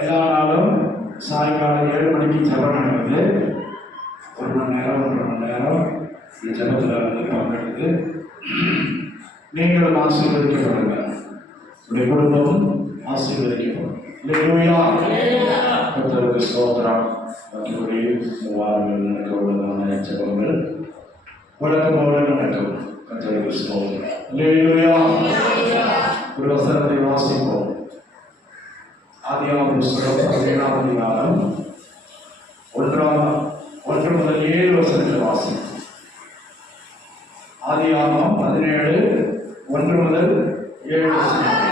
எல்லா நாளும் சாயங்காலம் 7 மணிக்கு ஜெபம் நடக்குது. 1 மணி நேரம் 1.5 மணி நேரம் இந்த ஜெபத்தில் பங்கெடுத்து நீங்களும் ஆசீர்வதிக்கப்படுங்க. உடைய குடும்பம் ஆசீர்வதிக்கப்படும். கர்த்தருக்கு ஸ்தோத்திரம். மற்றபடி வாரங்கள் நடக்க உள்ளதான ஜெபங்கள் வழக்கமோடு நடக்கும். கர்த்தருக்கு ஸ்தோத்திரம். ஒரு வசனத்தை வாசிப்போம். ஆதியாகமம் புத்தகம் 17ஆம் அதிகாரம் 1 முதல் 7 வசனத்தை வாசிப்போம். ஆதியாகமம் 17 1 முதல் 7 வசனம்.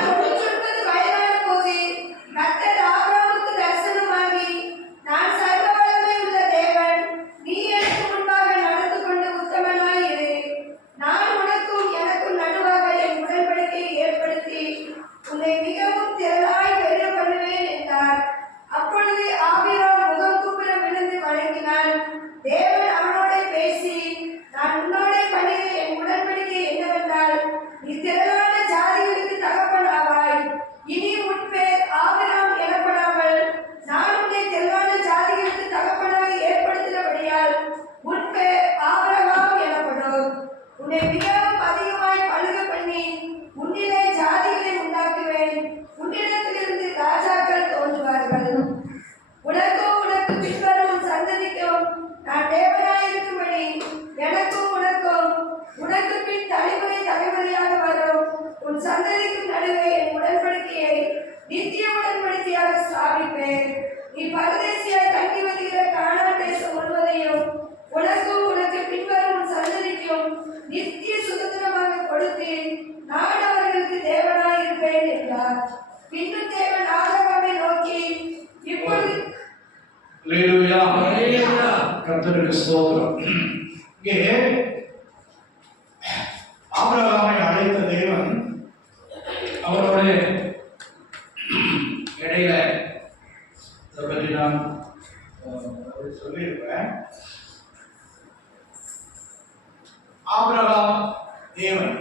கர்த்தருக்கு ஸ்தோத்திரம். இங்கே ஆபிரகாமை அழைத்த தேவன் அவரோட இடையில பற்றி நான் சொல்லியிருப்பேன். ஆபிரகாம் தேவன்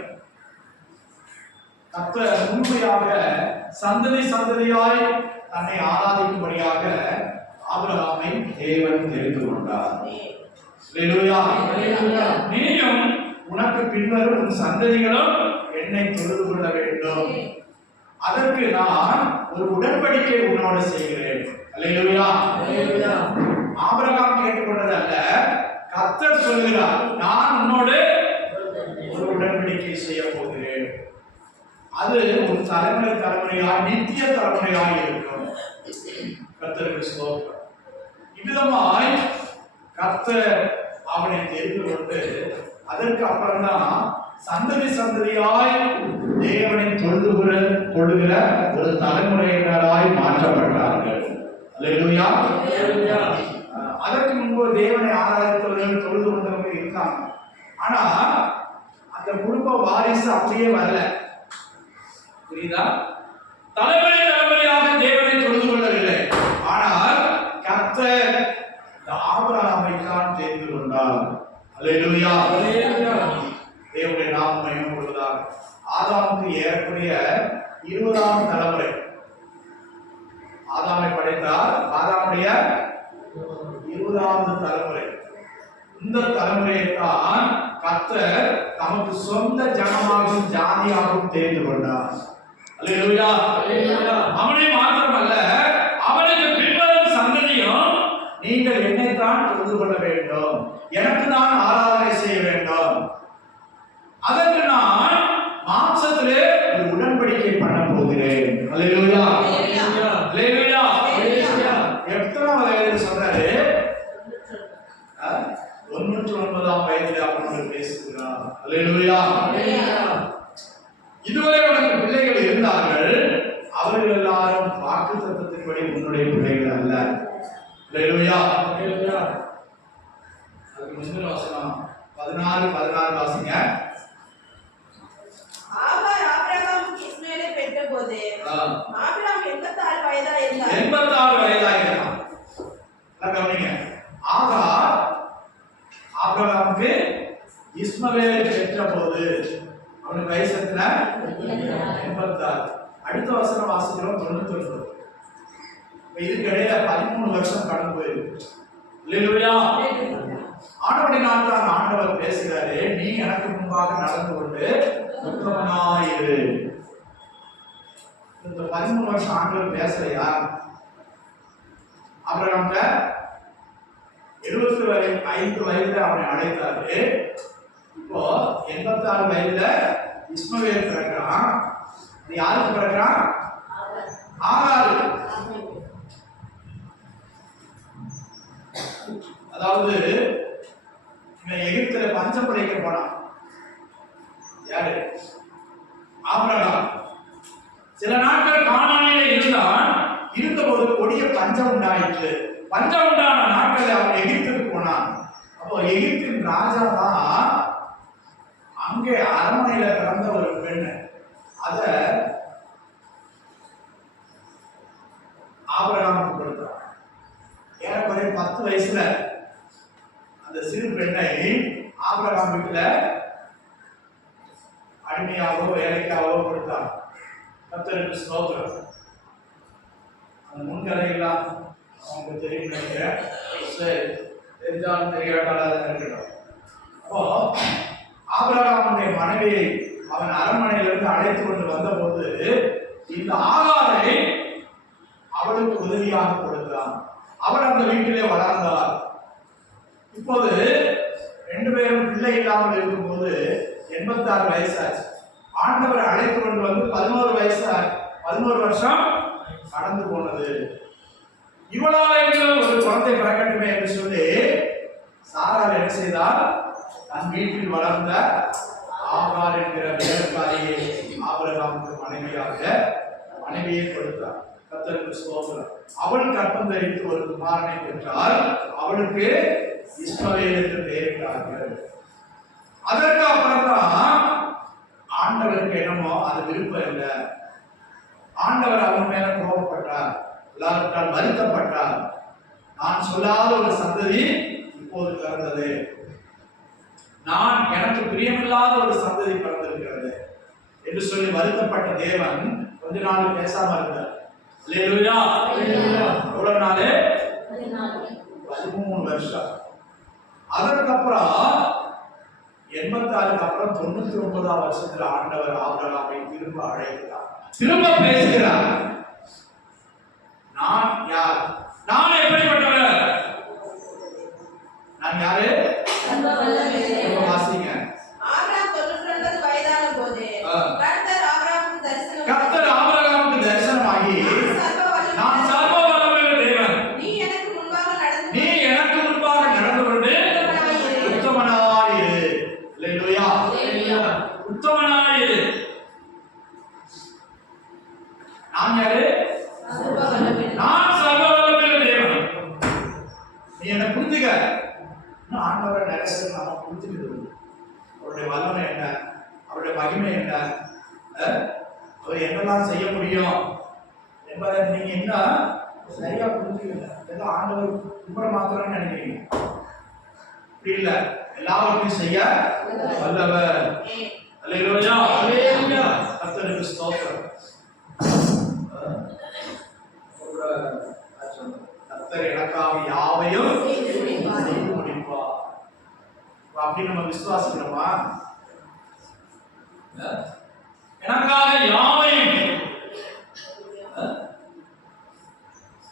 கர்த்தர் முழுமையாக சந்ததியாய் தன்னை ஆராதிக்கும்படியாக ஆபிரகாமை தேவன் தெரிந்து கொண்டார். நீயும் உனக்கு பின்வரும் உன் சந்ததிகளும் என்னை தொழுது கொள்ள வேண்டும். அதற்கு நான் ஒரு உடன்படிக்கை உன்னோடு செய்கிறேன். அல்லேலூயா. ஆபிரகாம் கேட்டுக்கொண்டதல்ல, கர்த்தர் சொல்கிறார், நான் உன்னோடு ஒரு உடன்படிக்கை செய்ய போகிறேன். அது ஒரு தலைமுறையாய் நித்திய தலைமுறையாய் இருக்கும். கர்த்தருக்கு ஸ்தோத்திரம். இவ்விதமாய் கர்த்தர் அவனை தெரிந்து கொண்டு அதற்கு அப்புறம் தான் சந்ததியாய் தேவனை தொழுது கொள்ளுகிற ஒரு தலைமுறையினராய் மாற்றப்பட்டார்கள். அல்லேலூயா. அதற்கு முன்பு தேவனை ஆராதித்தவர்கள் தொழுது கொண்டவர்கள் இருந்தாங்க. ஆனா அந்த குடும்ப வாரிசு அப்படியே வரல. புரியுதா? தலைமுறையாக தேவனை தொழுது கொள்ளவில்லை. ஆனால் கர்த்தர் ஆபிரகாமை தான் தெரிந்து கொண்டார். அல்லேலூயா. தேவனுடைய நாமம் மகிமைப்படுவதாக. ஆதாமுக்கு ஏறக்குறைய 20ஆம் தலைமுறை ஆதாமை படைத்தார். ஆதாமுடைய 20வது தலைமுறை. இந்த தலைமுறையை தான் கர்த்தர் தமக்கு சொந்த ஜனமாகவும் ஜாதியாகவும் தெரிந்து கொண்டார். அல்லேலூயா. அவனை மாத்திரமல்ல, அவனுக்கு பின்வரும் சந்ததியும் நீங்கள் என்னைத்தான் தொழுது கொள்ள வேண்டும், எனக்கு நான் ஆராதனை செய்ய வேண்டும். அதற்கு நான் மாம்சத்திலே ஒரு உடன்படிக்கை பண்ண போகிறேன். அல்லேலூயா. அல்லேலூயா. எத்தனாவது வயதில் சொல்றாரு? 99ஆம் வயதில் அவனோடு பேசுகிறார். அல்லேலூயா. இதுவரை உனக்கு பிள்ளைகள் இருந்தார்கள், அவர்கள் எல்லாரும் வாக்குத்தத்தத்தின்படி உன்னுடைய பிள்ளைகள் அல்ல. அல்லேலூயா. அதுக்கு முந்தின வசனம் 14 வாசிங்க. ஆபிரகாம் இஸ்மவேலை பெற்றபோது ஆபிரகாம் 86 வயதா இருந்தார். 86 வயதா இருந்தார். கவனிங்க. ஆபிரகாமுக்கு இஸ்மவேலை பெற்றபோது அவனுக்கு வயசு எத்தனை? 86. அடுத்த வசனம் வாசிக்கிறோம் 99. இதுக்கு இடையில 13 வருஷம் கடந்து போயிருக்கு. அல்லேலூயா. ஆனபடினால் தான் ஆண்டவர் பேசுகிறாரு, நீ எனக்கு முன்பாக நடந்து கொண்டு உத்தமனாயிரு. இந்த 13 வருஷம் ஆண்டவர் பேசலையா? ஆபிரகாம்கிட்ட 75 வயதுல அவனை அழைத்தாரு. இப்போ 86 வயதுல இஸ்மவேல் பிறக்கிறான். யாருக்கு பிறக்கிறான்? ஆகாரு. அதாவது இவன் எகிப்துல பஞ்சம் பிழைக்க போனான். யாரு? ஆபிரகாம். சில நாட்கள் கானானிலே இருந்தான். இருந்தபோது கொடிய பஞ்சம் உண்டாயிற்று. பஞ்சம் உண்டான நாட்களில் அவன் எகிப்துக்கு போனான். அப்போ எகிப்தின் ராஜா தான் அங்கே அரண்மனையில பிறந்த ஒரு பெண். அத ஆபிரகாமுக்கு கொடுத்தான். ஏறக்குறைய 10 வயசுல அந்த சிறு பெண்ணை ஆபிரகாம் வீட்டுல அடிமையாவோ வேலைக்காவோ கொடுத்தான். கர்த்தருக்கு ஸ்தோத்திரம். அந்த முன்கதையெல்லாம் அவங்க தெரியும் நினைக்கிறேன். தெரிஞ்சாலும் தெரியாட்டாலும் இருக்கட்டும். அப்போ ஆபிரகாமுடைய மனைவியை அவன் அரண்மனையிலிருந்து அழைத்து கொண்டு வந்தபோது இந்த ஆகாரை அவளுக்கு உதவியாக கொடுத்தான். அவள் அந்த வீட்டிலே வளர்ந்தார். இப்போது 2 பேரும் பிள்ளை இல்லாமல் இருக்கும்போது 86 வயசாச்சு. ஆண்டவர் அழைத்து கொண்டு வந்து 11 வருஷம் கடந்து போனது. இவளால் ஒரு குழந்தை பிறக்கட்டுமே என்று சொல்லி சாராள் என்ன செய்தார்? தன் வீட்டில் வளர்ந்த ஆகார் என்கிற வேலைக்காரியை ஆபிரகாமுக்கு மனைவியை கொடுத்தார். கர்த்தருக்கு ஸ்தோத்திரம். அவள் கற்பம் தரித்து ஒரு குமாரனை பெற்றால் அவளுக்கு இஸ்மவேல் என்று பெயரிட்டார்கள். அதற்கு அப்புறம் தான் ஆண்டவருக்கு என்னமோ அது விருப்பம் இல்லை. ஆண்டவர் அவன் மேல கோபப்பட்டார், எல்லாருக்கால் வருத்தப்பட்டார். நான் சொல்லாத ஒரு சந்ததி இப்போது பிறந்தது, நான் எனக்கு பிரியமில்லாத ஒரு சந்ததி பிறந்திருக்கிறது என்று சொல்லி வருத்தப்பட்ட தேவன் கொஞ்ச நாள் பேசாம இருந்தார். அல்லேலூயா. எவ்வளவு நாள்? 13 வருஷம். அதற்கப்புறம் 86க்கு அப்புறம் 99ஆம் வருஷத்துல ஆண்டவர் ஆபிரகாமை திரும்ப அழைக்கிறார், திரும்ப பேசுகிறார். நான் யார்? நான் எப்படிப்பட்டவர்? நான் யாரு? வாசிங்க. ஆபிரகாம் 99 வயதான போது கர்த்தர் ஆபிரகாமுக்கு தரிசனமாகி, நான் சர்வ வல்லமையுள்ள தேவன், நீ எனக்கு முன்பாக நடந்து கொண்டு உத்தமனாயிரு. அல்லேலூயா. உத்தமனாயிரு. நான் யாரு? நான் சர்வ வல்லமையுள்ள தேவன். நீ என்ன புரிஞ்சுக்க. ஆண்டவரை நிறைய பேர் நாம புரிஞ்சுக்கிறது. அவருடைய வல்லமை என்ன, அவருடைய மகிமை என்ன, அவர் என்னெல்லாம் செய்ய முடியும் என்பதை நீங்க என்ன சரியா புரிஞ்சுக்கல. ஏதோ ஆண்டவர் கும்பிட மாத்திரம் நினைக்கிறீங்க. அப்படி இல்ல, எல்லாவற்றையும் செய்ய வல்லவர். அல்லேலூயா. அல்லேலூயா. கர்த்தருக்கு ஸ்தோத்திரம். கர்த்தர் எனக்காக யாவையும் செய்து முடிப்பார். அப்படி நம்ம விசுவாசிக்கிறோமா? எனக்காக யாவையும்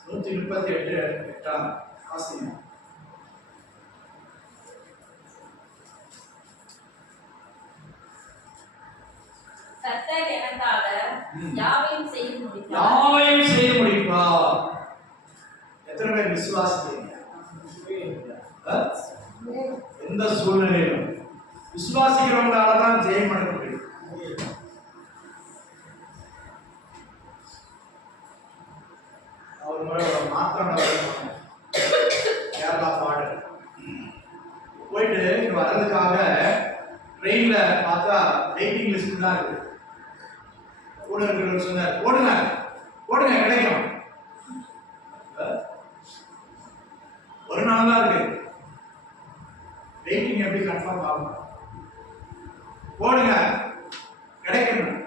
138 வாசிங்க. கர்த்தர் எனக்காக யாவையும் செய்து முடிப்பார். யாவையும் செய்து முடிப்பார். எத்தனை பேர் விசுவாசிக்கிறீங்க? எந்த சூழ்நிலையிலும் விசுவாசிக்கிறவங்களால தான் ஜெயம் அடைய முடியும். அவர் மாத்திரம் கேரளா பாடு போயிட்டு இங்க வர்றதுக்காக ட்ரெயின்ல பார்த்தா வெயிட்டிங் லிஸ்ட் தான் இருக்கு. கூட இருக்கிறவர் சொன்னார், போடுங்க போடுங்க கிடைக்கும். ஒரு நாள் தான் இருக்கு. வெயிட்டிங் எப்படி கன்ஃபார்ம் ஆகும்? போடுங்க கிடைக்கணும்.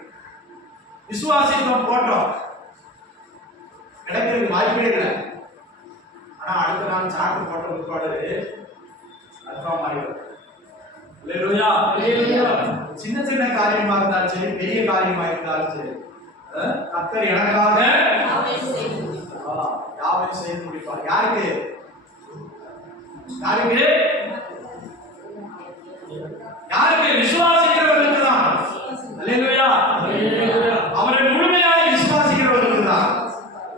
விசுவாசித்தோம், போட்டோம், கிடைக்க நிலைக்கிறதுக்கு வாய்ப்பே இல்லை. ஆனா அடுத்த நாள் சாக்கு போட்ட பிற்பாடு கன்ஃபார்ம் ஆகிடும். அல்லேலூயா. சின்ன சின்ன காரியமா இருந்தாலும் சரி, பெரிய காரியமா இருந்தாலும் சரி, கர்த்தர் எனக்காக யாவையும் செய்து முடிப்பார். யாருக்கு? யாருக்கு? யாருக்கு? விசுவாசிக்கிறவர்களுக்கு தான். அல்லேலூயா. அவரை முழுமையாக விசுவாசிக்கிறவர்களுக்கு தான்.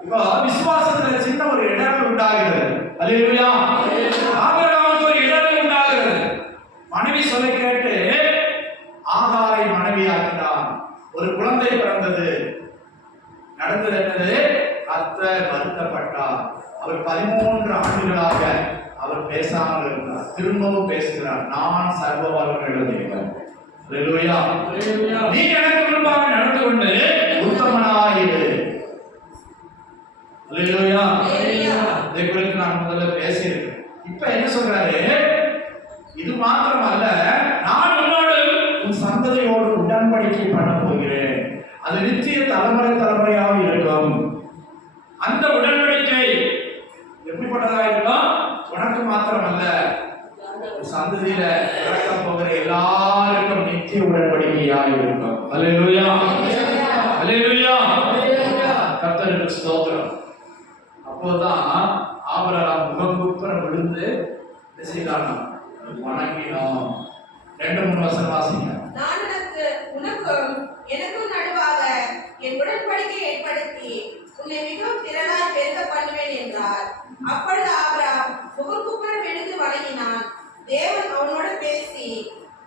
இப்போ விசுவாசத்துல சின்ன ஒரு இடர்வு உண்டாகிறது. அல்லேலூயா. ஆபிரகாமுக்கு ஒரு இடர்வு உண்டாகிறது. மனைவி சொல்லை கேட்டு ஆகாரை மனைவியாக்கினான். ஒரு குழந்தை பிறந்தது. நடந்தது என்னது? கர்த்தர் வருத்தப்பட்டார். அவர் 13 ஆண்டுகளாக அவர் பேசாமல் இருந்தார். திரும்பவும் பேசுகிறார். நான் சர்வ வல்லமையுள்ள தேவன். அல்லேலூயா. நீ எனக்கு முன்பாக நடந்து கொண்டு உத்தமனாயிரு. அல்லேலூயா. இதை குறித்து நான் முதல்ல பேசியிருக்கேன். இப்ப என்ன சொல்றாரு? இது மாத்திரம் அல்ல, நான் உன்னோடு உன் சந்ததியோடு உடன்படிக்கை பண்ண போகிறேன். அது நிச்சய தலைமுறை தலைமுறையாக இருக்கும். அந்த உடன்படிக்கை எப்படிப்பட்டதாக இருக்கும்? உனக்கு மாத்திரம் அல்ல, சந்ததியில பிறக்க போகிற எல்லாருக்கும் நிச்சய உடன்படிக்கையாக இருக்கும். அல்லேலூயா. அல்லேலூயா. கர்த்தருக்கு ஸ்தோத்திரம். அப்போதான் ஆபிரகாம் முகங்குப்புற விழுந்து செய்தானா வணங்கினோம். 2-3 வசனம் வாசிங்க. நான் உனக்கும் எனக்கும் நடுவாக என் உடன்படிக்கை ஏற்படுத்தி உன்னை மிகவும் திரளாய் பெருக பண்ணுவேன் என்றார். அப்பொழுது ஆபிரகாம் முகங்குப்புற விழுந்து வணங்கினான். தேவன் அவனோடு பேசி,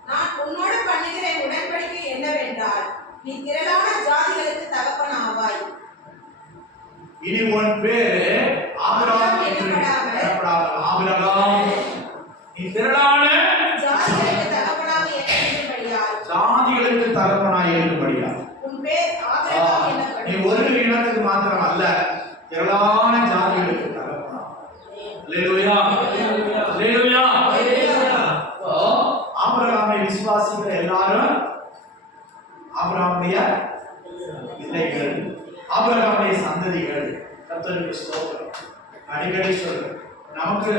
நான் உன்னோடு பண்ணுகிற உடன்படிக்கை என்னவென்றால், நீ திரளான ஜாதிகளுக்கு தகப்பன் ஆவாய். இனி உன் பேரு ஆபிரகாம் எனப்படாமல் ஆபிரகாம், நீ திரளான ஜாதிகளுக்கு தகப்பனாக இருக்கும்படியால், ஜாதிகளுக்கு தகப்பனாய் இருக்கும்படியால் உன் பேர் ஆபிரகாம் எனப்படும். நீ ஒரு இனத்துக்கு மாத்திரம் அல்ல, திரளான ஜாதிகளுக்கு தகப்பனா. அல்லேலூயா. அல்லேலூயா. ஆபிரகாமை விசுவாசிக்கிற எல்லாரும் ஆபிரகாமுடைய பிள்ளைகள், ஆபிரகாமுடைய சந்ததிகள். கர்த்தருக்கு ஸ்தோத்திரம். அடிக்கடி சொல்றேன், நமக்கு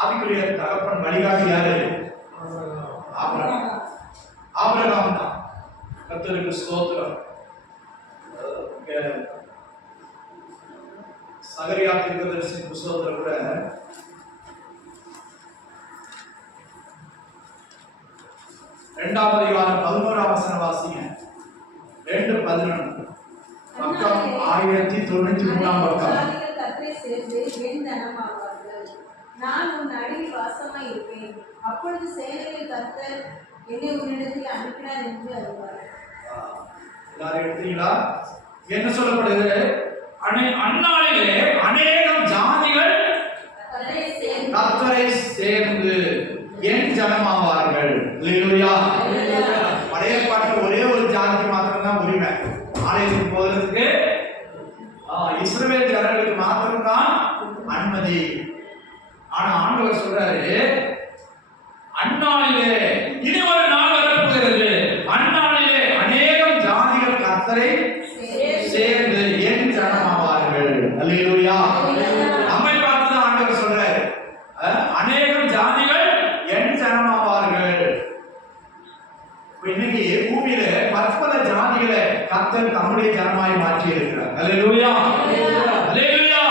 ஆவிக்குரிய தகப்பன் வழிகாட்டி யாரு? ஆபிரகாம். ஆபிரகாம் தான். கர்த்தருக்கு ஸ்தோத்திரம். சகரியா தீர்க்கதரிசி புத்தகத்துல கூட இரண்டாவது அதிகாரம் 11ஆம் வசனம் வாசிங்க. 2:11 பக்கம் 1093ஆம் பக்கம். கர்த்தரை சேர்ந்து என் தனமாவார்கள். நான் உன் அடியில் வாசமாய் இருப்பேன். அப்பொழுது சேனைகளில் கர்த்தர் என்னை உன்னிடத்தில் அனுப்பினார் என்று அறிவார். எல்லாரும் எடுத்தீங்களா? என்ன சொல்லப்படுது? அந்நாளிலே அநேகம் ஜாதிகள் கர்த்தரை சேர்ந்து என் ஜனமாவார்கள். அல்லேலூயா. பழைய பாட்டு ஒரே ஒரு ஜாதிக்கு மாத்திரம் தான் உரிமை, ஆலயத்துக்கு போகிறதுக்கு. இஸ்ரவேல் ஜனங்களுக்கு மாத்திரம் தான் அனுமதி. ஆனா ஆண்டவர் சொல்றாரு, அந்நாளிலே, இனி ஒரு நாள் வரப்போகிறது, அந்நாளிலே அநேகம் ஜாதிகள் கர்த்தரை சேர்ந்து என் ஜனமாவார்கள். அல்லேலூயா. நம்மை பார்த்து தான் ஆண்டவர் சொல்றாரு, அநேகம் ஜாதிகள் என் ஜனமாவார்கள். இன்னைக்கு பூமியில பற்பல ஜாதிகளை கர்த்தர் தம்முடைய ஜனமாய் மாற்றி இருக்கிறார். அல்லேலூயா. அல்லேலூயா.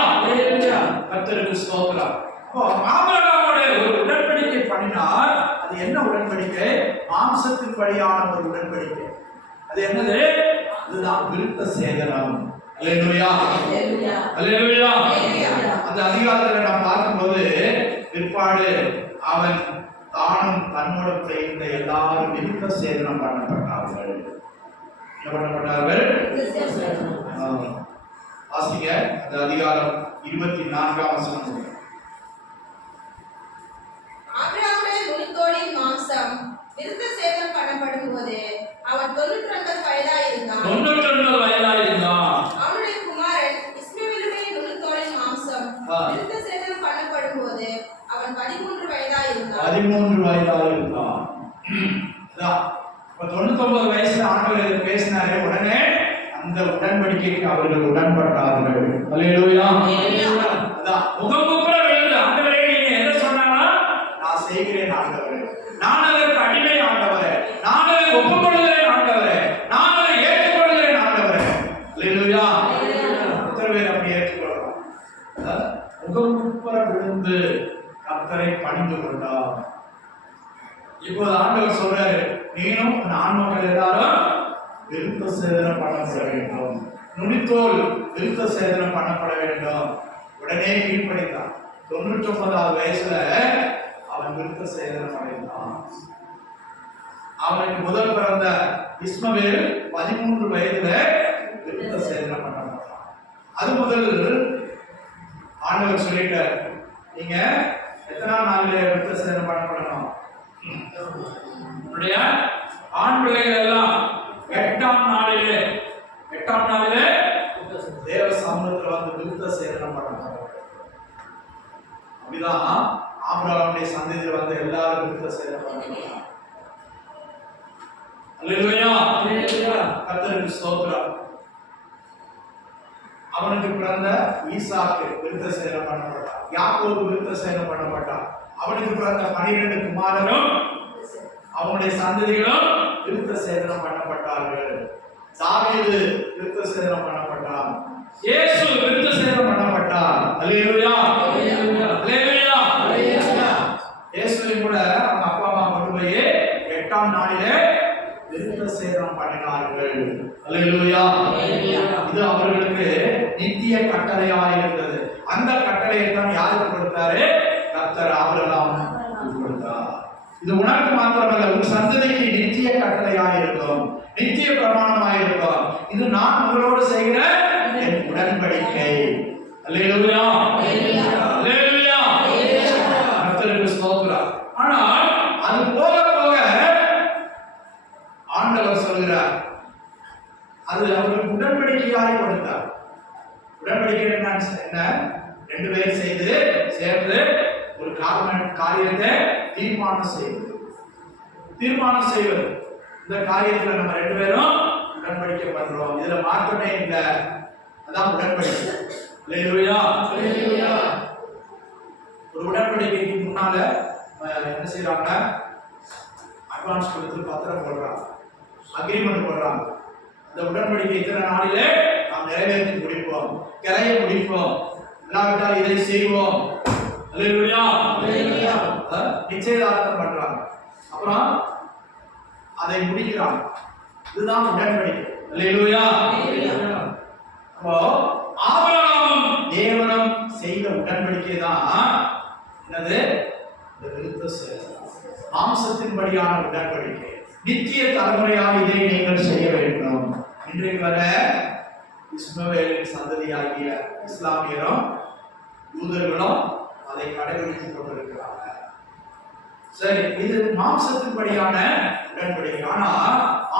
கர்த்தருக்கு ஸ்தோத்திரம். அப்போ ஆபிரகாமோட ஒரு உடன்படிக்கை பண்ணினார். அது என்ன உடன்படிக்கை? மாம்சத்தின் படியான ஒரு உடன்படிக்கை. அது என்னது? அதுதான் விருத்த சேதனம். அல்லேலூயா. அல்லேலூயா. அந்த அதிகாரத்துல நாம் பார்க்கும்போது பிற்பாடு அவன் தானும் தன்னோடு இருந்த எல்லாரும் விருத்த சேதனம் பண்ணப்பட்டார்கள். என்ன பண்ணப்பட்டார்கள்? வாசிங்க அந்த அதிகாரம் 24ஆம் வசனம். ஆபிரகாமுடைய நுனித்தோலின் மாம்சம் விருத்த சேதனம் பண்ணப்படும் போது அவன் 99 வயதாயிருந்தான். அவனுடைய குமாரன் இஸ்மவேலுடைய நுனித்தோலின் மாம்சம் விருத்த சேதனம் பண்ணப்படும் போது அவன் 13 வயதாயிருந்தான். 13 வயதாயிருந்தான். 99 வயசுல ஆண்டவர் பேசினாரே, உடனே அந்த உடன்படிக்கைக்கு அவர்கள் உடன்பட்டார்கள். அல்லேலூயா. அதான் முகங்குப்புற விழுந்து ஆண்டவரே நீங்க எதை சொன்னாங்களா? நான் செய்கிறேன் ஆண்டவரே, நான் அதற்கு அடிமை ஆண்டவரே, நான் அதை ஒப்புக்கொள்கிறேன் ஆண்டவரே, நான் அதை ஏற்றுக்கொள்கிறேன் ஆண்டவரே. அல்லேலூயா. எத்தனை பேர் அப்படி ஏற்றுக்கொள்றோம்? முகங்குப்புற விழுந்து கர்த்தரை பணிந்து கொண்டார். இப்போது ஆண்டவர் சொல்றாரு, நீனும் உன் ஆண்மக்கள் எல்லாரும் விருத்த சேதனம் பண்ணப்பட வேண்டும், நுனித்தோல் விருத்த சேதனம் பண்ணப்பட வேண்டும். உடனே கீழ்ப்படித்தான். 99வது வயசுல அவன் விருத்த சேதனம் அடைந்தான். அவனுக்கு முதல் பிறந்த இஸ்மவேல் 13 வயதுல விருத்த சேதனம் பண்ணப்பட்டான். அது முதல் ஆண்டவர் சொல்லிட்டார், நீங்க எத்தனாம் நாளிலே விருத்த சேதனம் பண்ணப்படணும்? உன்னுடைய ஆண் பிள்ளைகள் எல்லாம் 8ஆம் நாளிலே தேவ சமூகத்துல வந்து விருத்த சேதனம் பண்ணப்படும். அப்படிதான் ஆபிரகாமுடைய சந்ததியில வந்து எல்லாரும் விருத்த சேதனம் பண்ணப்பட்டாங்க. அல்லேலூயா. கர்த்தருக்கு ஸ்தோத்திரம். அவனுக்கு பிறந்த ஈசாக்கு விருத்த சேதனம் பண்ணப்பட்டான். யாக்கோபு விருத்த சேதனம் பண்ணப்பட்டான். அவனுக்கு பிறந்த 12 குமாரரும் அவனுடைய சந்ததிகளும் விருத்த சேதனம் பண்ணப்பட்டார்கள். தாவீது விருத்த சேதனம் பண்ணப்பட்டான். இயேசு விருத்த சேதனம் பண்ணப்பட்டார். அல்லேலூயா. அல்லேலூயா. இயேசுவையும் கூட அவங்க அப்பா அம்மா கொண்டு போய் 8ஆம் நாளிலே விருத்த சேதனம் பண்ணினார்கள். அல்லேலூயா. இது அவர்களுக்கு நித்திய கட்டளையாக இருந்தது. அந்த கட்டளையை தான் யாருக்கு கொடுத்தாரு? கர்த்தர் ஆபிரகாமுக்கு கொடுத்தார். இது உனக்கு மாத்திரமல்ல, உன் சந்ததிக்கு நித்திய கட்டளையாக இருக்கும், நித்திய பிரமாணமாக இருக்கும். இது நான் உங்களோடு செய்கிற என் உடன்படிக்கை. அல்லேலூயா. அல்லேலூயா. கர்த்தருக்கு ஸ்தோத்திரம். ஆனால் அது போக போக ஆண்டவர் சொல்கிறார், அது அவருக்கு உடன்படிக்கையாய் கொடுத்தார். உடன்படிக்கை என்ன? 2 பேர் சேர்ந்து ஒரு காரியத்தை தீர்மானம் செய்வது. இந்த காரியத்துல நம்ம 2 பேரும் உடன்படிக்கை பண்றோம், இதுல மாற்றமே இல்லை, அதான் உடன்படிக்கை. அல்லேலூயா. ஒரு உடன்படிக்கைக்கு முன்னால என்ன செய்யறாங்க? அட்வான்ஸ் கொடுத்து பத்திரம் போடுறாங்க, அக்ரிமெண்ட் போடுறாங்க. அந்த உடன்படிக்கை இத்தனை நாளிலே நாம் நிறைவேற்றி முடிப்போம், கிளைய முடிப்போம், இல்லாவிட்டால் இதை செய்வோம். அல்லேலூயா. நிச்சயதார்த்தம் பண்றாங்க, அப்புறம் அதை முடிக்கிறாங்க. இதுதான் உடன்படிக்கை. அல்லேலூயா. அப்போ ஆபிரகாமும் தேவனும் செய்த உடன்படிக்கை தான் என்னது? விருத்த சேதனம், மாம்சத்தின்படியான உடன்படிக்கை. நித்திய தலைமுறையாக இதை நீங்கள் செய்ய வேண்டும். இன்றைக்கு வர இஸ்மவேலின் சந்ததியாகிய இஸ்லாமியரும் யூதர்களும் அதை கடைபிடித்துக் கொண்டிருக்கிறாங்க. சரி, இது மாம்சத்தின்படியான உடன்படிக்கை. ஆனா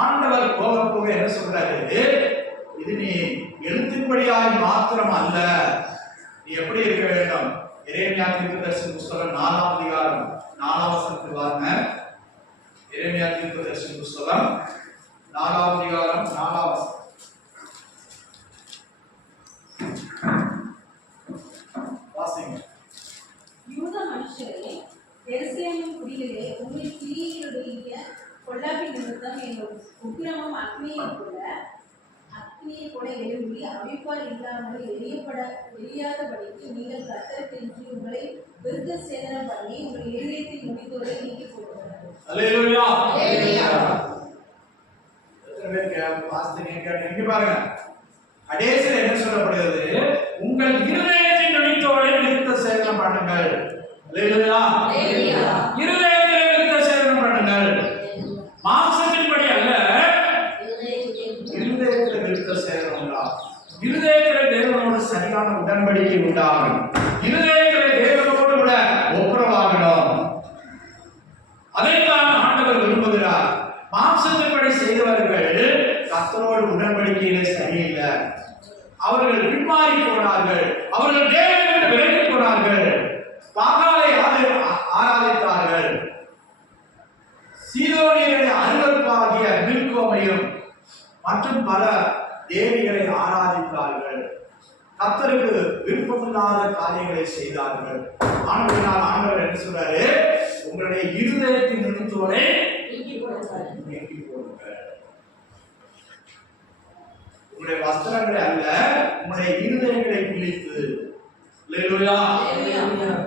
ஆண்டவர் போக போக என்ன சொல்றாரு? இது நீ எழுத்தின்படியாய் மாத்திரம் அல்ல, நீ எப்படி இருக்க வேண்டும்? எரேமியா தீர்க்கதரிசி புஸ்தகம் 4ஆம் அதிகாரம் 4ஆம் வசனத்துக்கு வாங்க. எரேமியா தீர்க்கதரிசி புஸ்தகம் 4ஆம் அதிகாரம் 4ஆம் வசனம். வாசிங்க. யூத மனுஷரே, எருசலேமின் குடிகளே, உங்கள் கிரியைகளுடைய பொல்லாப்பின் நிமித்தம் என் உக்கிரமும் அக்னியை கூட எழும்பி அவிப்பால் இல்லாமல் எரியாதபடிக்கு நீங்கள் கர்த்தருக்கென்று உங்களை விருத்த சேதனம் பண்ணி உங்கள் இருதயத்தில் முடித்தோரை நீக்கிக் கொடுக்கிறார்கள். அல்லேலூயா. எத்தனை பேர் வாசித்தீங்க? இங்க பாருங்க, கடைசியில் என்ன சொல்லப்படுகிறது? உங்கள் இருதயத்தின் முடித்தோரை விருத்த சேதனம் பண்ணுங்கள். அல்லேலூயா. இருதயத்தில் விருத்த சேதனம் பண்ணுங்கள். மாம்சத்தின்படி அல்ல, இருதயத்தில் விருத்த சேதனம் உண்டாகும். இருதயத்தில் தேவனோடு சரியான உடன்படிக்கை உண்டாகும். இருதயத்தில் தேவனோடு கூட ஒப்புரவாகணும். அதைத்தான் ஆண்டவர் விரும்புகிறார். மாம்சத்தின்படி செய்தவர்கள் கர்த்தரோடு உடன்படிக்கையிலே சரியில்லை. அவர்கள் பின்மாறி போனார்கள், அவர்கள் தேவனை விலகி போனார்கள், பாகாலை ஆராதித்தார்கள். சீதோனியருடைய அருவருப்பாகிய மில்கோமையும் மற்றும் பல தேவிகளை ஆராதித்தார்கள், கர்த்தருக்கு விருப்பமில்லாத காரியங்களை செய்தார்கள். ஆனபடியால் ஆண்டவர் என்ன சொல்றாரு? உங்களுடைய இருதயத்தின் நிமித்தோரை நீக்கி போடுங்கள். உங்களுடைய வஸ்திரங்களை அல்ல, உங்களுடைய இருதயங்களை கிழித்து. அல்லேலூயா.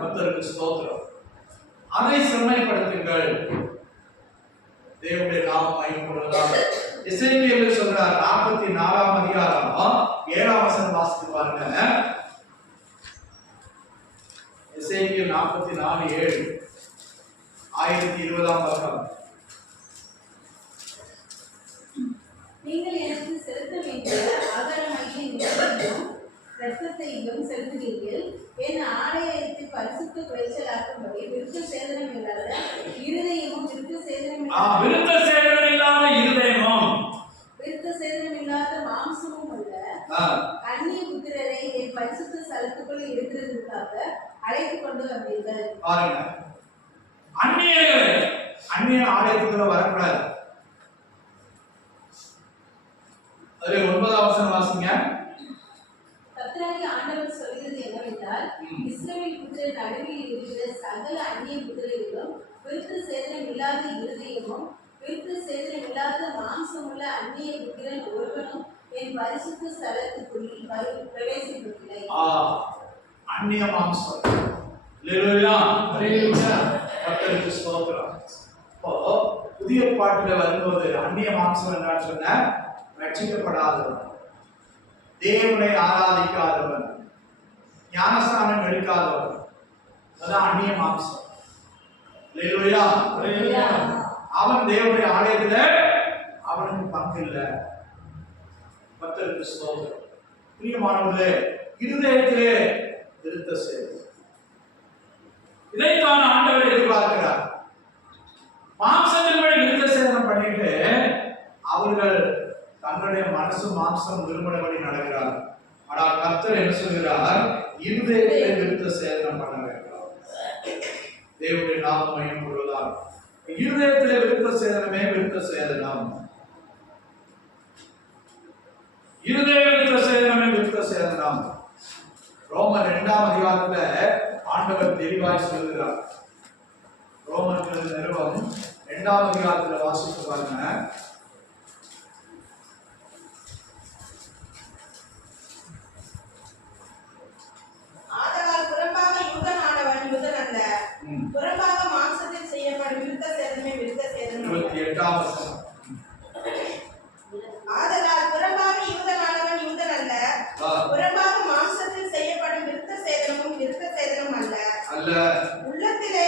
கர்த்தருக்கு ஸ்தோத்திரம். அதை செம்மைப்படுத்துங்கள். தேவனுடைய நாமம் மகிமைப்படுவதாக. எசேக்கியேல் சொல்றார் 44ஆம் அதிகாரம் 7ஆம் வசனம் வாசித்து பாருங்க. எசேக்கியேல் 44:7 1020ஆம் பக்கம். நீங்கள் எனக்கு செலுத்த வேண்டிய ஆதாரமாகிய நிலத்தையும் இரத்தத்தையும் செலுத்துவீர்கள். என் ஆலயத்தை பரிசுத்த குலைச்சலாக்கும்படி விருத்த சேதனம் இல்லாத இருதயமும் விருத்த சேதனம் இல்லாத மாம்சமும் உள்ள அந்நிய புத்திரரை என் பரிசுத்த ஸ்தலத்துக்குள் இருக்கிறதுக்காக அழைத்து கொண்டு வந்தீர்கள். பாருங்க, அந்நிய ஆலயத்துக்குள்ள வரக்கூடாது. அதுல 9ஆம் வசனம் வாசிங்க. கர்த்தராகிய ஆண்டவர் சொல்கிறது என்னவென்றால், இஸ்ரவேல் புத்திரர் நடுவில் இருக்கிற சகல அந்நிய புத்திரர்களும் விருத்த சேதனம் இல்லாத இருதயமும் விருத்த சேதனம் இல்லாத மாம்சமுள்ள அந்நிய புத்திரன் ஒருவனும் என் பரிசுத்த ஸ்தலத்துக்குள் பிரவேசிப்பதில்லை. அந்நிய மாம்சம். அல்லேலூயா. அல்லேலூயா. கர்த்தருக்கு ஸ்தோத்திரம். இப்போ புதிய பாட்டுல வரும்போது அந்நிய மாம்சம் என்றால் சொன்ன ரட்சிக்கப்படாதவன், தேவனை ஆராதிக்காதவன், ஞானஸ்நானம் எடுக்காதவன், அதான் அந்நிய மாம்சம். அல்லேலூயா. அல்லேலூயா. அவன் தேவனுடைய ஆலயத்துல அவனுக்கு பங்கு இல்லை. கர்த்தருக்கு ஸ்தோத்திரம். பிரியமானவர்களே, இருதயத்திலே விருத்த சேதனம், இதைத்தான் ஆண்டவர் எதிர்பார்க்கிறார். மாம்சத்தின்படி விருத்த சேதனம் பண்ணிட்டு அவர்கள் தங்களுடைய மனசு மாம்சம் விரும்பினபடி நடக்கிறார். ஆனால் கர்த்தர் என்ன சொல்கிறார்? இருதயத்திலே விருத்த சேதனம் பண்ண வேண்டும். தேவனுடைய நாமம் மகிமைப்படுவதாக. இருதயத்திலே விருத்த சேதனமே விருத்த சேதனம். இருதய விருத்த சேதனமே விருத்த சேதனம். ரோமர் 2ஆம் அதிகாரத்துல ஆண்டவர் தெளிவாய் சொல்கிறார். ரோமர் நிருபம் 2ஆம் அதிகாரத்துல வாசித்து பாருங்க. ஆதலால் புறம்பாக யூதனானவன் யூதன் அல்ல, புறம்பாக மாம்சத்தில் செய்யப்படும் விருத்த சேதனமே விருத்த சேதனம். 28ஆம் வசனம். ஆதலால் புறம்பாக யூதனானவன் யூதன் அல்ல, புறம்பாக மாம்சத்தில் செய்யப்படும் விருத்த சேதனமும் விருத்த சேதனம் அல்ல. உள்ளத்திலே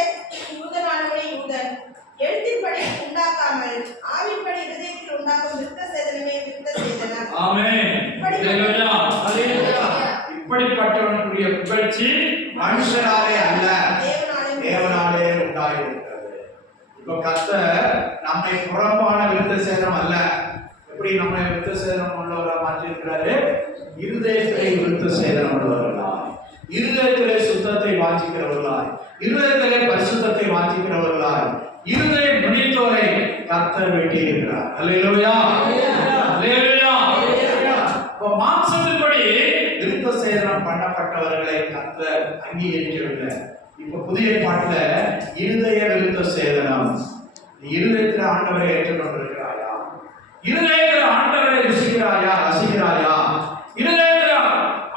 யூதனானவனே யூதன், எழுத்தின்படி உண்டாக்காமல் ஆவின்படி இதயத்தில் உண்டாகும் விருத்த சேதனமே விருத்த சேதனம். ஆமென். இப்படிப்பட்டவனுக்குரிய புகழ்ச்சி மனுஷனாலே அல்ல, தேவனாலே உண்டாயிருக்கிறது. இப்ப கர்த்தர் நம்மை புறம்பான விருத்த சேதனம் அல்ல, எப்படி நம்மை விருத்த சேதனம் உள்ளவராக மாற்றி இருக்கிறாரு? இருதயத்திலே விருத்த சேதனம் உள்ளவர்களாய், இருதயத்திலே சுத்தத்தை வாஞ்சிக்கிறவர்களாய், இருதயத்திலே பரிசுத்தத்தை வாஞ்சிக்கிறவர்களாய், இருதய முடித்தோரை கர்த்தர் வெட்டி இருக்கிறார். அல்லேலூயா. அல்லேலூயா. அப்ப மாம்சத்தின்படி விருத்த சேதனம் பண்ணப்பட்டவர்களை கர்த்தர் அங்கீகரிக்கவில்லை. இப்ப புதிய பாட்டுல இருதய விருத்த சேதனம். இருதயத்தில் ஆண்டவரை ஏற்றுக்கொண்டிருக்கிறாயா? இருதயத்தில் ஆண்டவரை ருசிக்கிறாயா, ரசிக்கிறாயா? இருதயத்தில்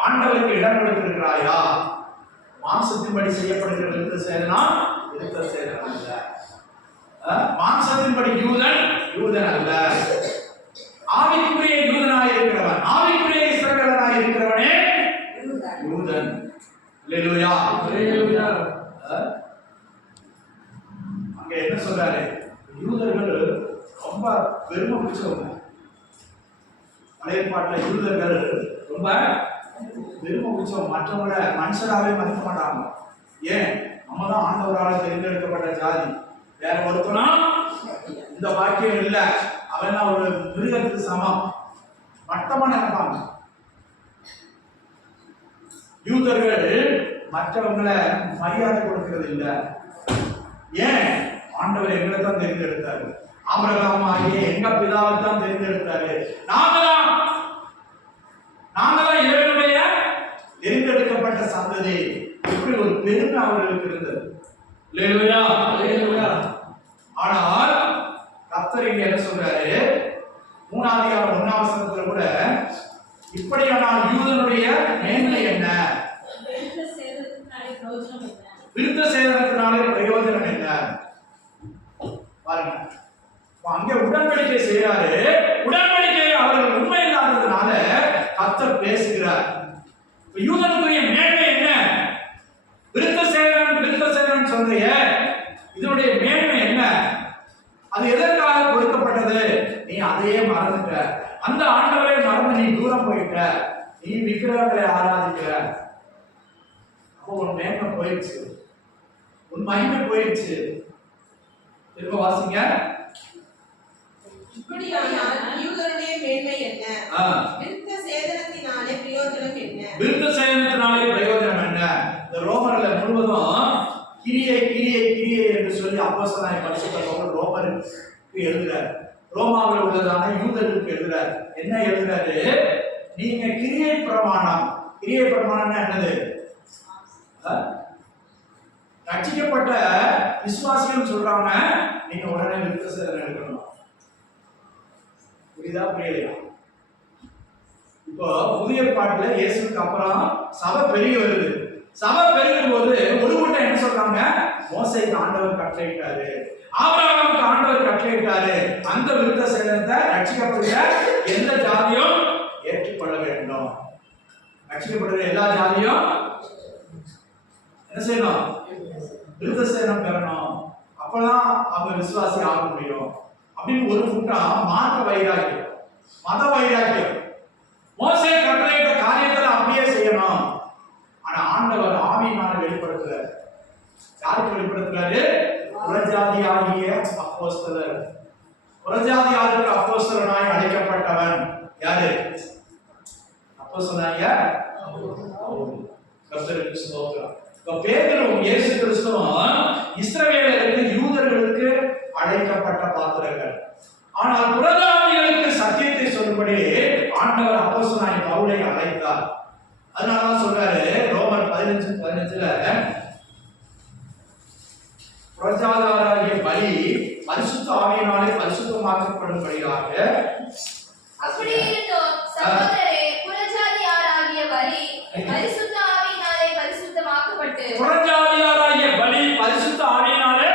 ஆண்டவருக்கு இடம் கொடுத்திருக்கிறாயா? மாம்சத்தின்படி செய்யப்படுகிற விருத்த சேதனம் விருத்த சேதனம் அல்ல. மாம்சத்தின்படி யூதன் யூதன் அல்ல, ஆவிக்குரிய யூதனாய் இருக்கிறவன், ஆவிக்குரிய இஸ்ரவேலனாய் இருக்கிறவனே யூதன். அல்லேலூயா. அல்லேலூயா. அங்க என்ன சொல்றாரு? யூதர்கள் ரொம்ப பெருமை பிடிச்சவங்க. பழைய பாட்டுல யூதர்கள் ரொம்ப பெருமை பிடிச்சவங்க, மற்றவங்கள மனுஷராகவே மதிக்க மாட்டாங்க. ஏன்? நம்ம தான் ஆண்டவரால் தேர்ந்தெடுக்கப்பட்ட ஜாதி, வேற ஒருத்தனா இந்த வாக்கியம் இல்ல, அவன் ஒரு மிருகத்துக்கு சமம், மட்டமா நினைப்பாங்க. யூதர்கள் மற்றவங்களை மரியாதை கொடுக்கிறது இல்ல. ஏன்? ஆண்டவர் எங்களை தான் தேர்ந்தெடுத்தாரு, ஆபிரகாம் ஆகிய எங்க பிதாவை தான் தேர்ந்தெடுத்தாரு. நாம தான் நாங்களாம் இறைவனுடைய தேர்ந்தெடுக்கப்பட்ட சந்ததி. இப்படி ஒரு பெருமை அவர்களுக்கு இருந்தது. அல்லேலூயா. அல்லேலூயா. ஆனால் கர்த்தர் இங்க என்ன சொல்றாரு? 3ஆம் அதிகாரம் 1ஆம் வசனத்துல கூட இப்படியானால் யூதனுடைய மேன்மை என்ன? விருத்த சேதனத்தினாலே பிரயோஜனம் என்ன? விருத்த சேதனத்தினாலே பிரயோஜனம் என்ன? பாருங்க, அங்கே உடன்படிக்கை செய்யறாரு. உடன்படிக்கை அவர்கள் உண்மை இல்லாததுனால கர்த்தர் பேசுகிறார். யூதனுடைய மேன்மை என்ன? விருத்த சேதனம் சொல்றிய இதனுடைய மேன்மை என்ன? அது எதற்காக கொடுக்கப்பட்டது? நீ அதையே மறந்துட்ட. அந்த ஆண்டவரை மறந்து நீ தூரம் போயிட்ட. நீ விக்கிரகங்களை ஆராதிக்கிற. அப்போ உன் மேன்மை போயிடுச்சு, உன் மகிமை போயிடுச்சு. திரும்ப வாசிங்க. இப்படியானால் யூதருடைய மேன்மை என்ன? விருத்த சேதனத்தினாலே பிரயோஜனம் என்ன? விருத்த சேதனத்தினாலே பிரயோஜனம் என்ன? இந்த ரோமர்ல முழுவதும் கிரியை கிரியை கிரியை என்று சொல்லி அப்போஸ்தலனாகிய பரிசுத்த பவுல் ரோமருக்கு எழுதுறார். ரோமாவில் உள்ளதான யூதர்களுக்கு எழுதுறார். என்ன எழுதுறாரு? நீங்க கிரியை பிரமாணம். கிரியை பிரமாணம்னா என்னது? ரட்சிக்கப்பட்ட விசுவாசிகள் சொல்றாங்க, நீங்க உடனே விருத்த சேதனம் எடுக்கணும். புரியுதா புரியலையா? இப்போ புதிய பாட்டுல இயேசுக்கு அப்புறம் சபை பெருகி வருது. சபை பெருகும் போது ஒரு கூட்டம் என்ன சொல்றாங்க? மோசேக்கு ஆண்டவர் கட்டளையிட்டாரு, ஆபிரகாமுக்கு ஆண்டவர் கட்டளையிட்டாரு. அந்த விருத்த சேதனத்தை ரட்சிக்கப்படுகிற எந்த ஜாதியும் ஏற்றுக்கொள்ள வேண்டும். ரட்சிக்கப்படுகிற எல்லா ஜாதியும் என்ன செய்யணும்? விருத்த சேதனம் பெறணும். அப்பதான் அவங்க விசுவாசி ஆக முடியும். அப்படின்னு ஒரு கூட்டம் மார்க்க வைராக்கியம், மத வைராக்கியம். மோசே கட்டளையிட்ட காரியங்களை அப்படியே செய்யணும். ஆனா ஆண்டவர் ஆவியினால வெளிப்படுத்துறாரு. யாருக்கு வெளிப்படுத்துறாரு? புறஜாதி ஆகிய அப்போஸ்தலர். புறஜாதி ஆகிய அப்போஸ்தலனாய் அழைக்கப்பட்டவன் யாரு? அப்போஸ்தலனாகிய கர்த்தருக்கு ஸ்தோத்திரம். இப்ப பேதுருவும் இயேசு கிறிஸ்துவும் இஸ்ரவேலருக்கு யூதர்களுக்கு அழைக்கப்பட்ட பாத்திரங்கள். ஆனால் புறஜாதிகளுக்கு சத்தியத்தை சொல்லும்படி ஆண்டவர் அப்போஸ்தலனாகிய பவுலை அழைத்தார். அதனாலதான் சொல்றாரு ரோமர் 15:15 புறஜாதியாராகிய பலி பரிசுத்த ஆவியினாலே பரிசுத்தமாக்கப்படும்படியாக. அப்படி இருந்தும் சகோதரரே, புறஜாதியாராகிய பலி பரிசுத்த ஆவியினாலே பரிசுத்தமாக்கப்பட்டு புறஜாதியாராகிய பலி பரிசுத்த ஆவியினாலே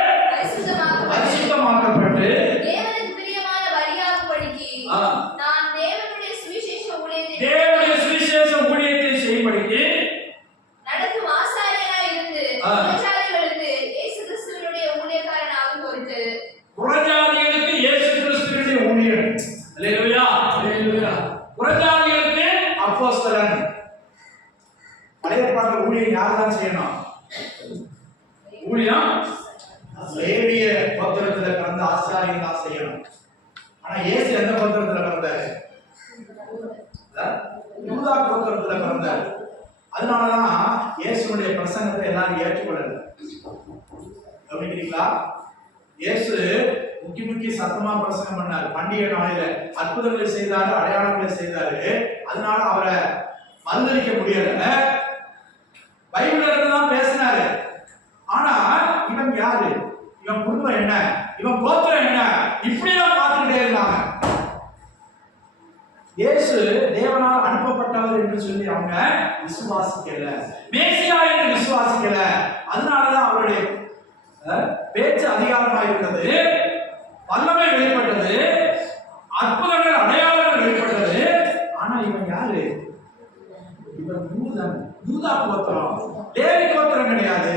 பரிசுத்தமாக்கப்பட்டு தேவனுக்கு பிரியமான பலியாகும்படிக்கு நான் தேவனுடைய சுவிசேஷ ஊழியத்தை செய்யும்படிக்கு நடக்கும் ஆசாரியனாய் இருந்து புறஜாதிகளுக்கு இயேசு கிறிஸ்துவினுடைய ஊழியக்காரனாகும் பொருட்டு. புறஜாதிகளுக்கு இயேசு கிறிஸ்துவினுடைய ஊழியன். அல்லேலூயா. அல்லேலூயா. புறஜாதிகளுக்கு அப்போஸ்தலன். பழைய ஏற்பாட்டு ஊழியம் யார் தான் செய்யணும்? ஊழியம் லேவிய கோத்திரத்துல பிறந்த ஆசாரியன் தான் செய்யணும். ஆனா இயேசு எந்த கோத்திரத்துல பிறந்தாரு? யூதா கோத்திரத்துல பிறந்தாரு. அதனாலதான் இயேசுடைய பிரசங்கத்தை எல்லாரும் ஏற்றுக்கொள்ளல. கவனிக்கிறீங்களா? இயேசு முக்கி சத்தமா பிரசங்கம் பண்ணாரு. பண்டிகை நாளில அற்புதங்களை செய்தாரு, அடையாளங்களை செய்தாரு. அதனால அவரை மறுதளிக்க முடியல. பைபிள்ல இருந்துதான் பேசினாரு. ஆனா இவன் யாரு? இவன் குடும்பம் என்ன? இவன் கோத்திரம் என்ன? இப்படிதான் பார்த்துக்கிட்டே இருந்தாங்க. இயேசு தேவனால் அனுப்பப்பட்டவர் என்று சொல்லி அவங்க விசுவாசிக்கல, மேசியா என்று விசுவாசிக்கல. அதனாலதான் அவருடைய பேச்சு அதிகாரமா இருந்தது, வல்லமை வெளிப்பட்டது, அற்புதங்கள் அடையாளங்கள் வெளிப்பட்டது. ஆனா இவன் யாரு? இவன் யூதன், யூதா கோத்திரம், லேவி கோத்திரம் கிடையாது.